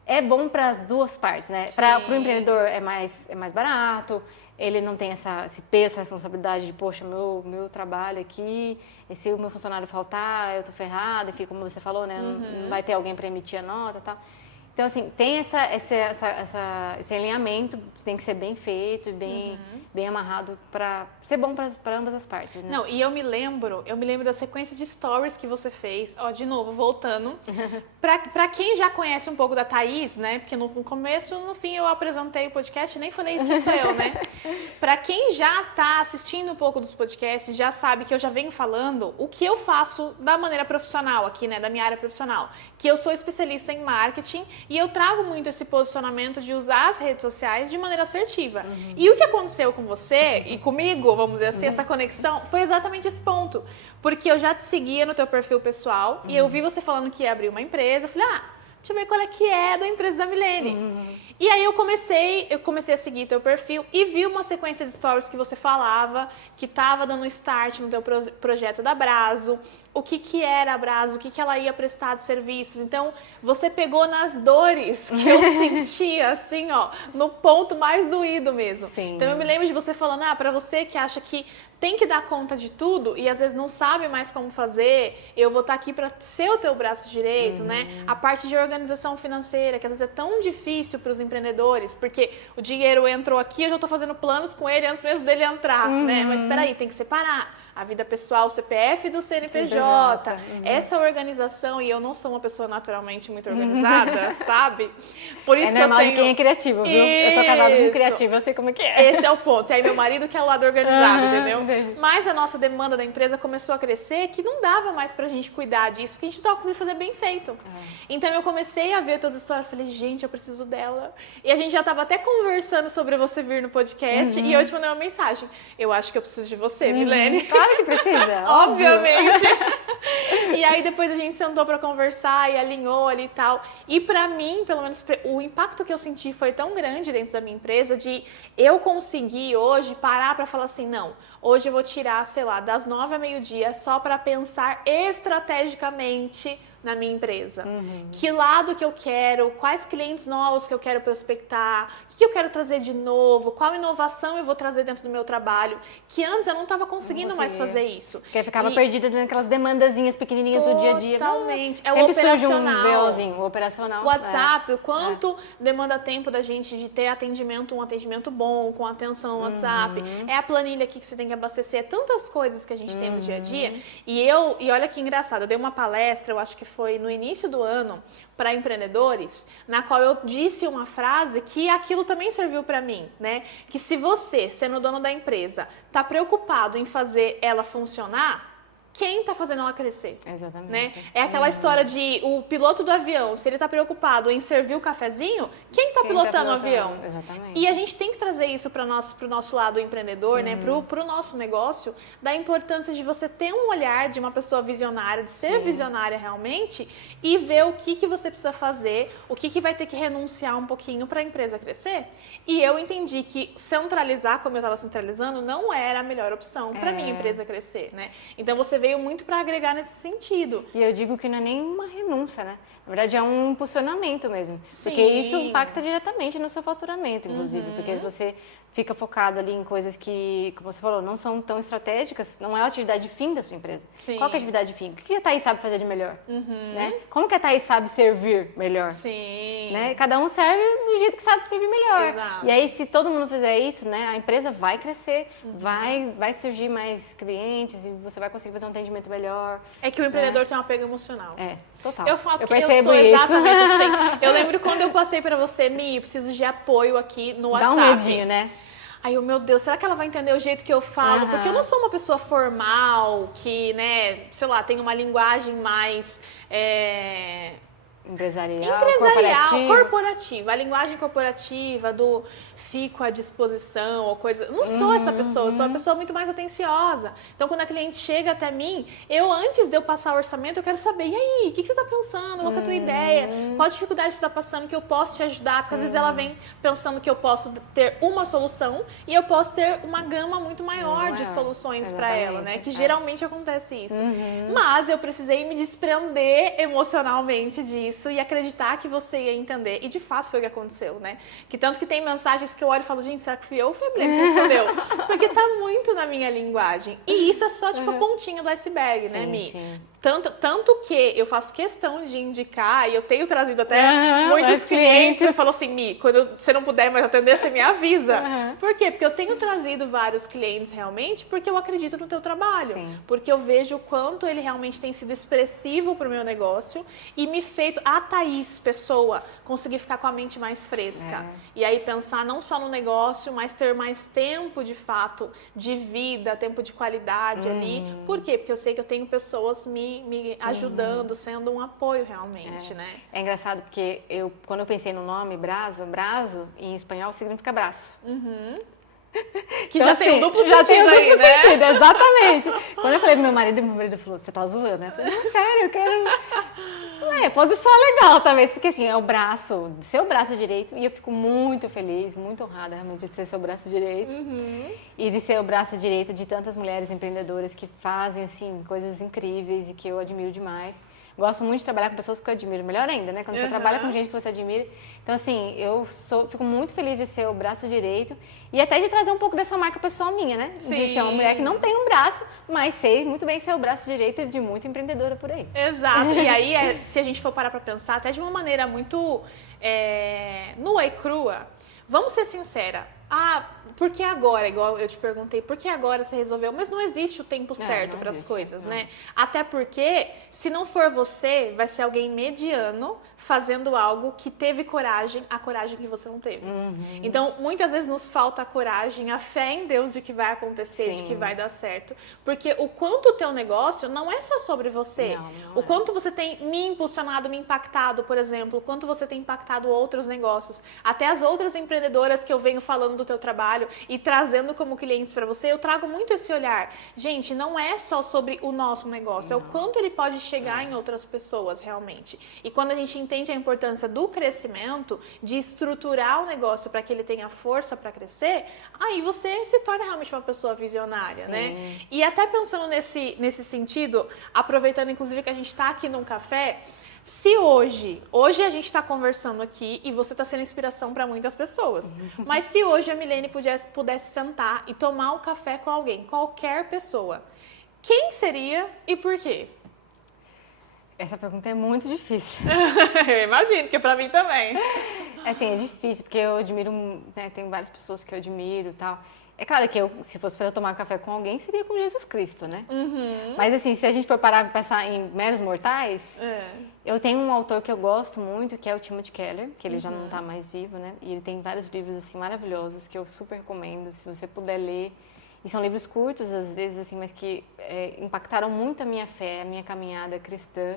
é bom para as duas partes, né? Para o empreendedor é mais barato, ele não tem esse peso, essa responsabilidade de, poxa, meu trabalho aqui, e se o meu funcionário faltar, eu tô ferrada, enfim, como você falou, né? Não vai ter alguém para emitir a nota e tal. Então, assim, tem esse alinhamento, tem que ser bem feito e bem amarrado para ser bom para ambas as partes, né? Não, e eu me lembro da sequência de stories que você fez, de novo, voltando, pra quem já conhece um pouco da Thaís, né, porque no começo, no fim, eu apresentei o podcast e nem falei quem sou eu, né? Pra quem já tá assistindo um pouco dos podcasts, já sabe que eu já venho falando o que eu faço da maneira profissional aqui, né, da minha área profissional, que eu sou especialista em marketing e eu trago muito esse posicionamento de usar as redes sociais de maneira assertiva. E o que aconteceu com você e comigo, vamos dizer assim, essa conexão, foi exatamente esse ponto. Porque eu já te seguia no teu perfil pessoal e eu vi você falando que ia abrir uma empresa. Eu falei, deixa eu ver qual é que é da empresa da Milene. E aí eu comecei a seguir teu perfil e vi uma sequência de stories que você falava, que tava dando start no teu projeto da Brazo, o que era a Brazo, o que ela ia prestar de serviços. Então, você pegou nas dores que eu sentia, assim, no ponto mais doído mesmo. Sim. Então, eu me lembro de você falando, pra você que acha que tem que dar conta de tudo e às vezes não sabe mais como fazer, eu vou estar aqui para ser o teu braço direito, né? A parte de organização financeira, que às vezes é tão difícil para os empreendedores, porque o dinheiro entrou aqui, eu já estou fazendo planos com ele antes mesmo dele entrar, né? Mas espera aí, tem que separar a vida pessoal, o CPF do CNPJ, essa organização, e eu não sou uma pessoa naturalmente muito organizada, sabe? Por isso que eu tenho... de quem é criativo, viu? Eu sou casada com um criativo, eu sei como é que é. Esse é o ponto. E aí meu marido que é o lado organizado, entendeu? Mas a nossa demanda da empresa começou a crescer que não dava mais pra gente cuidar disso, porque a gente não estava conseguindo fazer bem feito. Então eu comecei a ver todas as histórias, falei, gente, eu preciso dela. E a gente já tava até conversando sobre você vir no podcast, e eu te mandei uma mensagem. Eu acho que eu preciso de você, Milene. Claro que precisa. Obviamente. E aí depois a gente sentou pra conversar e alinhou ali e tal. E pra mim, pelo menos, o impacto que eu senti foi tão grande dentro da minha empresa de eu conseguir hoje parar pra falar assim, não, hoje eu vou tirar, sei lá, das 9 a meio-dia só pra pensar estrategicamente na minha empresa. Que lado que eu quero, quais clientes novos que eu quero prospectar, o que eu quero trazer de novo, qual inovação eu vou trazer dentro do meu trabalho, que antes eu não estava conseguindo mais fazer isso. Porque ficava perdida naquelas demandazinhas pequenininhas do dia a dia. Totalmente. É o sempre operacional. surge um BOzinho, o operacional. WhatsApp, o quanto demanda tempo da gente de ter um atendimento bom, com atenção no WhatsApp. É a planilha aqui que você tem que abastecer, é tantas coisas que a gente tem no dia a dia. E olha que engraçado, eu dei uma palestra, eu acho que foi no início do ano, para empreendedores, na qual eu disse uma frase que aquilo também serviu para mim, né? Que se você, sendo dono da empresa, tá preocupado em fazer ela funcionar, quem tá fazendo ela crescer? Exatamente. Né? É aquela história de o piloto do avião, se ele tá preocupado em servir o cafezinho, quem tá pilotando o avião? Exatamente. E a gente tem que trazer isso para pro nosso lado empreendedor, né? Pro nosso negócio, da importância de você ter um olhar de uma pessoa visionária, de ser visionária realmente, e ver o que você precisa fazer, o que vai ter que renunciar um pouquinho para a empresa crescer. E eu entendi que centralizar, como eu estava centralizando, não era a melhor opção para minha empresa crescer, né? Então você veio muito para agregar nesse sentido. E eu digo que não é nem uma renúncia, né? Na verdade, é um impulsionamento mesmo. Sim. Porque isso impacta diretamente no seu faturamento, inclusive. Porque você fica focado ali em coisas que, como você falou, não são tão estratégicas, não é a atividade fim da sua empresa. Sim. Qual que é a atividade fim? O que a Thaís sabe fazer de melhor? Né? Como que a Thaís sabe servir melhor? Sim. Né? Cada um serve do jeito que sabe servir melhor. Exato. E aí, se todo mundo fizer isso, né, a empresa vai crescer, vai surgir mais clientes e você vai conseguir fazer um atendimento melhor. É que o empreendedor tem um apego emocional. Total. Eu falo que eu percebo sou isso. exatamente assim. Eu lembro quando eu passei pra você, Mi, eu preciso de apoio aqui no WhatsApp. Dá um medinho, né? Aí meu Deus, será que ela vai entender o jeito que eu falo? Porque eu não sou uma pessoa formal, que, né, sei lá, tem uma linguagem mais... Empresarial, corporativa. A linguagem corporativa do fico à disposição ou coisa. Eu não sou essa pessoa, eu sou uma pessoa muito mais atenciosa. Então, quando a cliente chega até mim, antes de eu passar o orçamento, eu quero saber, e aí, o que você está pensando? Qual que é a tua ideia? Qual a dificuldade você está passando que eu posso te ajudar? Porque às vezes ela vem pensando que eu posso ter uma solução e eu posso ter uma gama muito maior de soluções para ela, né? Que geralmente acontece isso. Mas eu precisei me desprender emocionalmente disso e acreditar que você ia entender. E de fato foi o que aconteceu, né? Que tanto que tem mensagens que eu olho e falo, gente, será que fui eu ou foi a Milene que respondeu? Porque tá muito na minha linguagem. E isso é só tipo a pontinha do iceberg, né, Mi? Sim. Tanto que eu faço questão de indicar, e eu tenho trazido até muitos clientes, e falou assim, Mi, quando você não puder mais atender, você me avisa. Por quê? Porque eu tenho trazido vários clientes realmente, porque eu acredito no teu trabalho. Sim. Porque eu vejo o quanto ele realmente tem sido expressivo pro meu negócio e me feito, a Thaís, pessoa, conseguir ficar com a mente mais fresca. E aí pensar não só no negócio, mas ter mais tempo, de fato, de vida, tempo de qualidade ali. Por quê? Porque eu sei que eu tenho pessoas me ajudando, sendo um apoio realmente, né? É engraçado porque quando eu pensei no nome Brazo em espanhol significa braço. Que então, já assim, tem um duplo sentido aí, né? Sentido, exatamente. Quando eu falei pro meu marido falou, você tá zoando, né? Eu falei, não, sério, eu quero... pode ser legal, talvez, porque assim, é o braço, seu braço direito, e eu fico muito feliz, muito honrada realmente de ser seu braço direito. E de ser o braço direito de tantas mulheres empreendedoras que fazem, assim, coisas incríveis e que eu admiro demais. Gosto muito de trabalhar com pessoas que eu admiro, melhor ainda, né? Quando você trabalha com gente que você admira. Então, assim, fico muito feliz de ser o braço direito e até de trazer um pouco dessa marca pessoal minha, né? Sim. De ser uma mulher que não tem um braço, mas sei muito bem ser o braço direito de muita empreendedora por aí. Exato. E aí, se a gente for parar pra pensar, até de uma maneira muito nua e crua, vamos ser sincera. Por que agora? Igual eu te perguntei, por que agora você resolveu? Mas não existe o tempo certo para as coisas, né? Até porque, se não for você, vai ser alguém mediano fazendo algo que teve coragem, a coragem que você não teve. Então, muitas vezes nos falta a coragem, a fé em Deus de que vai acontecer, de que vai dar certo. Porque o quanto o teu negócio não é só sobre você. O quanto você tem me impulsionado, me impactado, por exemplo, o quanto você tem impactado outros negócios. Até as outras empreendedoras que eu venho falando do teu trabalho e trazendo como clientes para você, eu trago muito esse olhar. Gente, não é só sobre o nosso negócio, é o quanto ele pode chegar em outras pessoas realmente. E quando a gente entende a importância do crescimento, de estruturar o negócio para que ele tenha força para crescer, aí você se torna realmente uma pessoa visionária, né? E até pensando nesse sentido, aproveitando inclusive que a gente está aqui num café, se hoje a gente está conversando aqui e você está sendo inspiração para muitas pessoas, mas se hoje a Milene pudesse sentar e tomar um café com alguém, qualquer pessoa, quem seria e por quê? Essa pergunta é muito difícil. Eu imagino, porque para mim também. Assim, é difícil, porque eu admiro, né, tem várias pessoas que eu admiro e tal. É claro que se fosse para eu tomar café com alguém, seria com Jesus Cristo, né? Mas assim, se a gente for parar para pensar em meros mortais, eu tenho um autor que eu gosto muito, que é o Timothy Keller, que ele já não está mais vivo, né? E ele tem vários livros assim maravilhosos que eu super recomendo, se você puder ler E são livros curtos, às vezes, assim, mas que impactaram muito a minha fé, a minha caminhada cristã.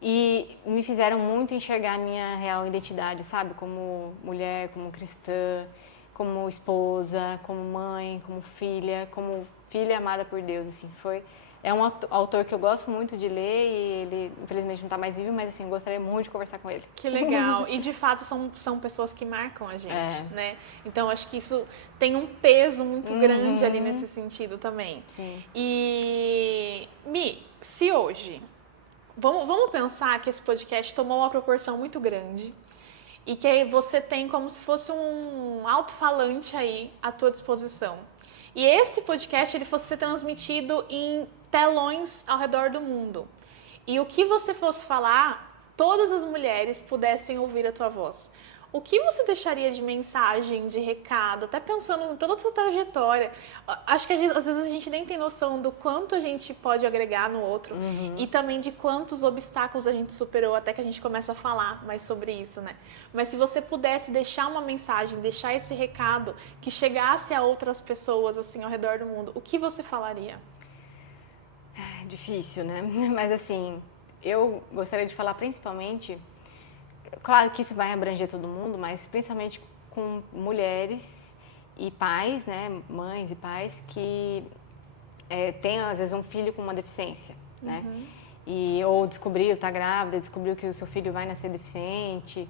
E me fizeram muito enxergar a minha real identidade, sabe? Como mulher, como cristã, como esposa, como mãe, como filha amada por Deus, assim. É um autor que eu gosto muito de ler e ele, infelizmente, não está mais vivo, mas assim, eu gostaria muito de conversar com ele. Que legal. E, de fato, são pessoas que marcam a gente, né? Então, acho que isso tem um peso muito grande ali nesse sentido também. Sim. E, Mi, se hoje... Vamos pensar que esse podcast tomou uma proporção muito grande e que você tem como se fosse um alto-falante aí à tua disposição. E esse podcast ele fosse ser transmitido em telões ao redor do mundo. E o que você fosse falar, todas as mulheres pudessem ouvir a tua voz. O que você deixaria de mensagem, de recado, até pensando em toda a sua trajetória? Acho que às vezes a gente nem tem noção do quanto a gente pode agregar no outro e também de quantos obstáculos a gente superou até que a gente começa a falar mais sobre isso, né? Mas se você pudesse deixar uma mensagem, deixar esse recado que chegasse a outras pessoas assim ao redor do mundo, o que você falaria? É difícil, né? Mas assim, eu gostaria de falar principalmente... Claro que isso vai abranger todo mundo, mas principalmente com mulheres e pais, né, mães e pais que têm às vezes um filho com uma deficiência, né? Ou descobriu, está grávida, descobriu que o seu filho vai nascer deficiente.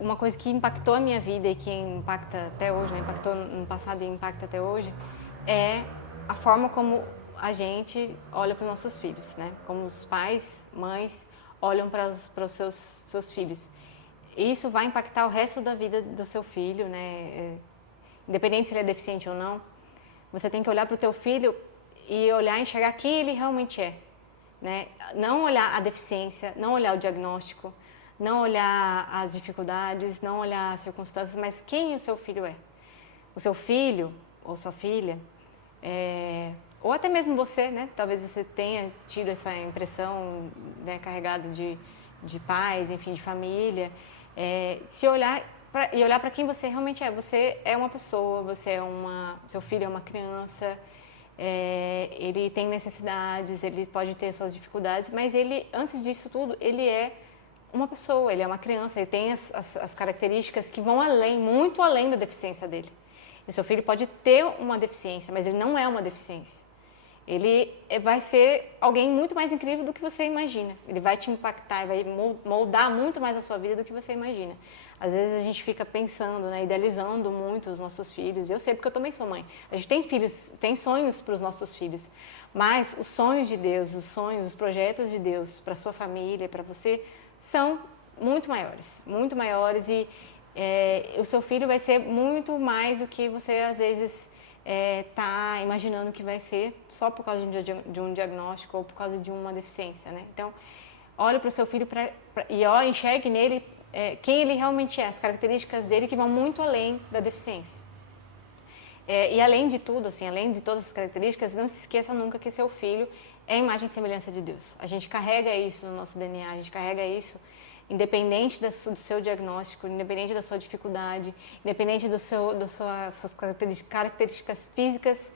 Uma coisa que impactou a minha vida e que impacta até hoje, né, impactou no passado e impacta até hoje, é a forma como a gente olha para os nossos filhos, né? Como os pais, mães olham para os seus filhos. Isso vai impactar o resto da vida do seu filho, né? Independente se ele é deficiente ou não, você tem que olhar para o teu filho e olhar e enxergar quem ele realmente é, né? Não olhar a deficiência, não olhar o diagnóstico, não olhar as dificuldades, não olhar as circunstâncias, mas quem o seu filho é. O seu filho ou sua filha ou até mesmo você, né? Talvez você tenha tido essa impressão, né, carregada de pais, enfim, de família. Se olhar e olhar para quem você realmente é. Você é uma pessoa, seu filho é uma criança, ele tem necessidades, ele pode ter suas dificuldades, mas ele, antes disso tudo, ele é uma pessoa, ele é uma criança, ele tem as características que vão além, muito além da deficiência dele. E seu filho pode ter uma deficiência, mas ele não é uma deficiência. Ele vai ser alguém muito mais incrível do que você imagina. Ele vai te impactar, vai moldar muito mais a sua vida do que você imagina. Às vezes a gente fica pensando, né, idealizando muito os nossos filhos. Eu sei porque eu também sou mãe. A gente tem filhos, tem sonhos para os nossos filhos. Mas os sonhos de Deus, os projetos de Deus para sua família, para você, são muito maiores e o seu filho vai ser muito mais do que você às vezes tá imaginando que vai ser só por causa de um diagnóstico ou por causa de uma deficiência, né? Então, olhe para o seu filho e enxergue nele quem ele realmente é, as características dele que vão muito além da deficiência. E além de tudo, assim, além de todas as características, não se esqueça nunca que seu filho é a imagem e semelhança de Deus. A gente carrega isso no nosso DNA, a gente carrega isso independente do seu diagnóstico, independente da sua dificuldade, independente das suas características físicas,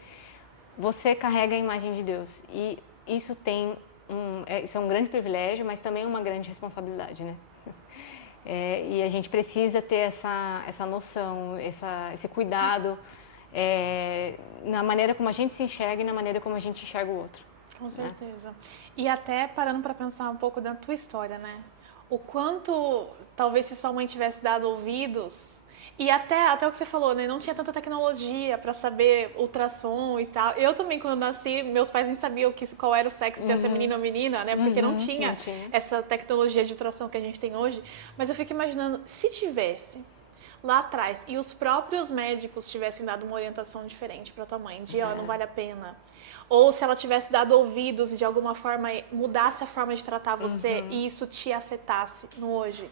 você carrega a imagem de Deus. E isso isso é um grande privilégio, mas também uma grande responsabilidade, né? E a gente precisa ter essa noção, esse cuidado na maneira como a gente se enxerga e na maneira como a gente enxerga o outro. Com certeza. Né? E até parando para pensar um pouco da tua história, né? O quanto, talvez se sua mãe tivesse dado ouvidos, e até o que você falou, né? Não tinha tanta tecnologia para saber ultrassom e tal. Eu também, quando nasci, meus pais nem sabiam qual era o sexo, se ia ser menino ou menina, né? Porque não tinha essa tecnologia de ultrassom que a gente tem hoje. Mas eu fico imaginando, se tivesse lá atrás e os próprios médicos tivessem dado uma orientação diferente para tua mãe, de não vale a pena. Ou se ela tivesse dado ouvidos e de alguma forma mudasse a forma de tratar você e isso te afetasse no hoje.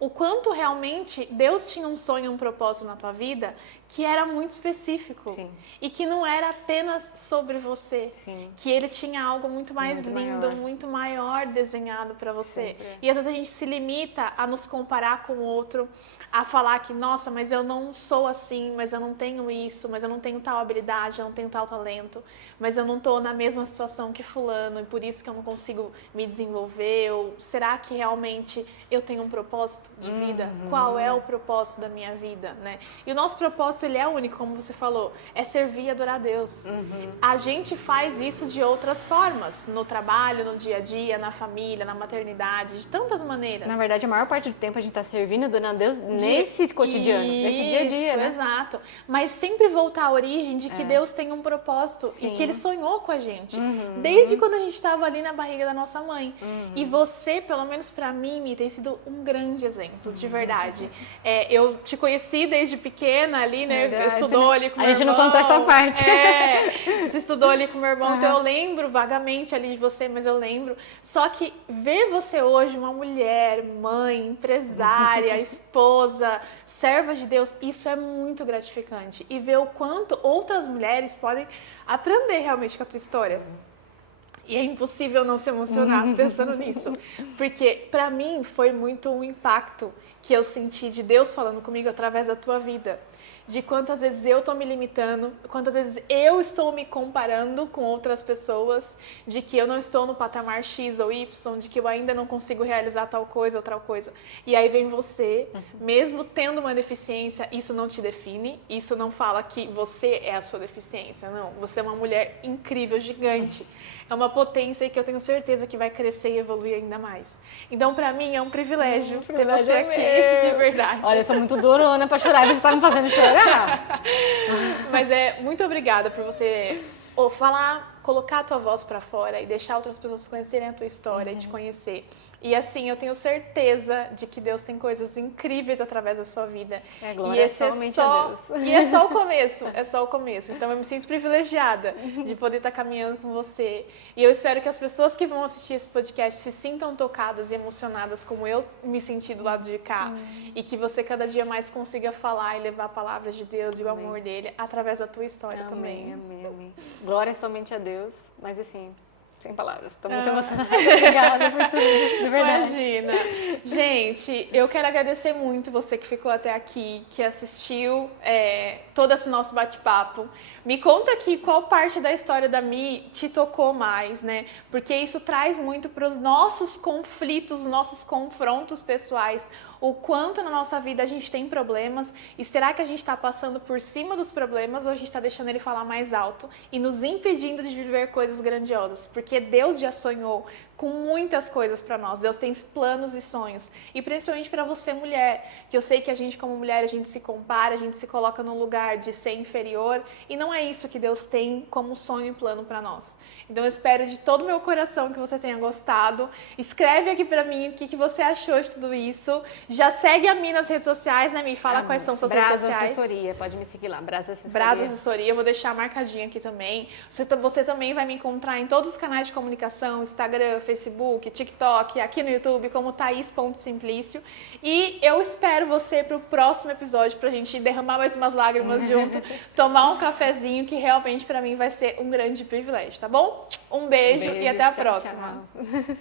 O quanto realmente Deus tinha um sonho, um propósito na tua vida que era muito específico. Sim. E que não era apenas sobre você. Sim. Que Ele tinha algo muito mais lindo, muito maior desenhado para você. Sempre. E às vezes a gente se limita a nos comparar com o outro, a falar que, nossa, mas eu não sou assim, mas eu não tenho isso, mas eu não tenho tal habilidade, eu não tenho tal talento, mas eu não tô na mesma situação que fulano e por isso que eu não consigo me desenvolver, ou será que realmente eu tenho um propósito de vida? Qual é o propósito da minha vida, né? E o nosso propósito, ele é único, como você falou, é servir e adorar a Deus. A gente faz isso de outras formas, no trabalho, no dia a dia, na família, na maternidade, de tantas maneiras. Na verdade, a maior parte do tempo a gente tá servindo e adorando a Deus nesse cotidiano, nesse dia a dia, né? Exato. Mas sempre voltar à origem de que Deus tem um propósito Sim. e que Ele sonhou com a gente. Desde quando a gente estava ali na barriga da nossa mãe. E você, pelo menos pra mim, Mi, tem sido um grande exemplo, de verdade. Eu te conheci desde pequena ali, né? Verdade, Estudou ali com o meu irmão. A gente não contou essa parte. Você estudou ali com o meu irmão, então eu lembro vagamente ali de você, mas eu lembro. Só que ver você hoje, uma mulher, mãe, empresária, esposa, serva de Deus, isso é muito gratificante. E ver o quanto outras mulheres podem aprender realmente com a tua história. E é impossível não se emocionar pensando nisso. Porque pra mim foi muito um impacto que eu senti de Deus falando comigo através da tua vida. De quantas vezes eu tô me limitando, quantas vezes eu estou me comparando com outras pessoas, de que eu não estou no patamar X ou Y, de que eu ainda não consigo realizar tal coisa ou tal coisa. E aí vem você, mesmo tendo uma deficiência, isso não te define, isso não fala que você é a sua deficiência, não. Você é uma mulher incrível, gigante. É uma potência que eu tenho certeza que vai crescer e evoluir ainda mais. Então, pra mim, é um privilégio ter você aqui, de verdade. Olha, eu sou muito durona pra chorar e você tá me fazendo chorar. Mas muito obrigada por você falar, colocar a tua voz pra fora e deixar outras pessoas conhecerem a tua história e te conhecer. E assim, eu tenho certeza de que Deus tem coisas incríveis através da sua vida. Glória e esse somente a Deus. E é só o começo, é só o começo. Então eu me sinto privilegiada de poder estar caminhando com você. E eu espero que as pessoas que vão assistir esse podcast se sintam tocadas e emocionadas como eu me senti do lado de cá. E que você cada dia mais consiga falar e levar a palavra de Deus e o amor dele através da tua história também. Amém. Glória somente a Deus, mas assim, sem palavras. Estou muito emocionada. Obrigada por tudo, de verdade. Imagina. Gente, eu quero agradecer muito você que ficou até aqui, que assistiu todo esse nosso bate-papo. Me conta aqui qual parte da história da Mi te tocou mais, né? Porque isso traz muito para os nossos conflitos, nossos confrontos pessoais. O quanto na nossa vida a gente tem problemas e será que a gente está passando por cima dos problemas ou a gente está deixando ele falar mais alto e nos impedindo de viver coisas grandiosas? Porque Deus já sonhou com muitas coisas para nós. Deus tem planos e sonhos. E principalmente para você, mulher, que eu sei que a gente como mulher, a gente se compara, a gente se coloca num lugar de ser inferior e não é isso que Deus tem como sonho e plano para nós. Então eu espero de todo o meu coração que você tenha gostado. Escreve aqui para mim o que você achou de tudo isso. Já segue a Mi nas redes sociais, né, Mi? Fala quais são suas redes sociais. Brasa Assessoria, pode me seguir lá, Brasa Assessoria. Brasa Assessoria, eu vou deixar marcadinho aqui também. Você também vai me encontrar em todos os canais de comunicação, Instagram, Facebook, TikTok, aqui no YouTube, como Thaís.Simplício. E eu espero você pro próximo episódio pra gente derramar mais umas lágrimas junto, tomar um cafezinho, que realmente pra mim vai ser um grande privilégio, tá bom? Um beijo e até a próxima. Tchau.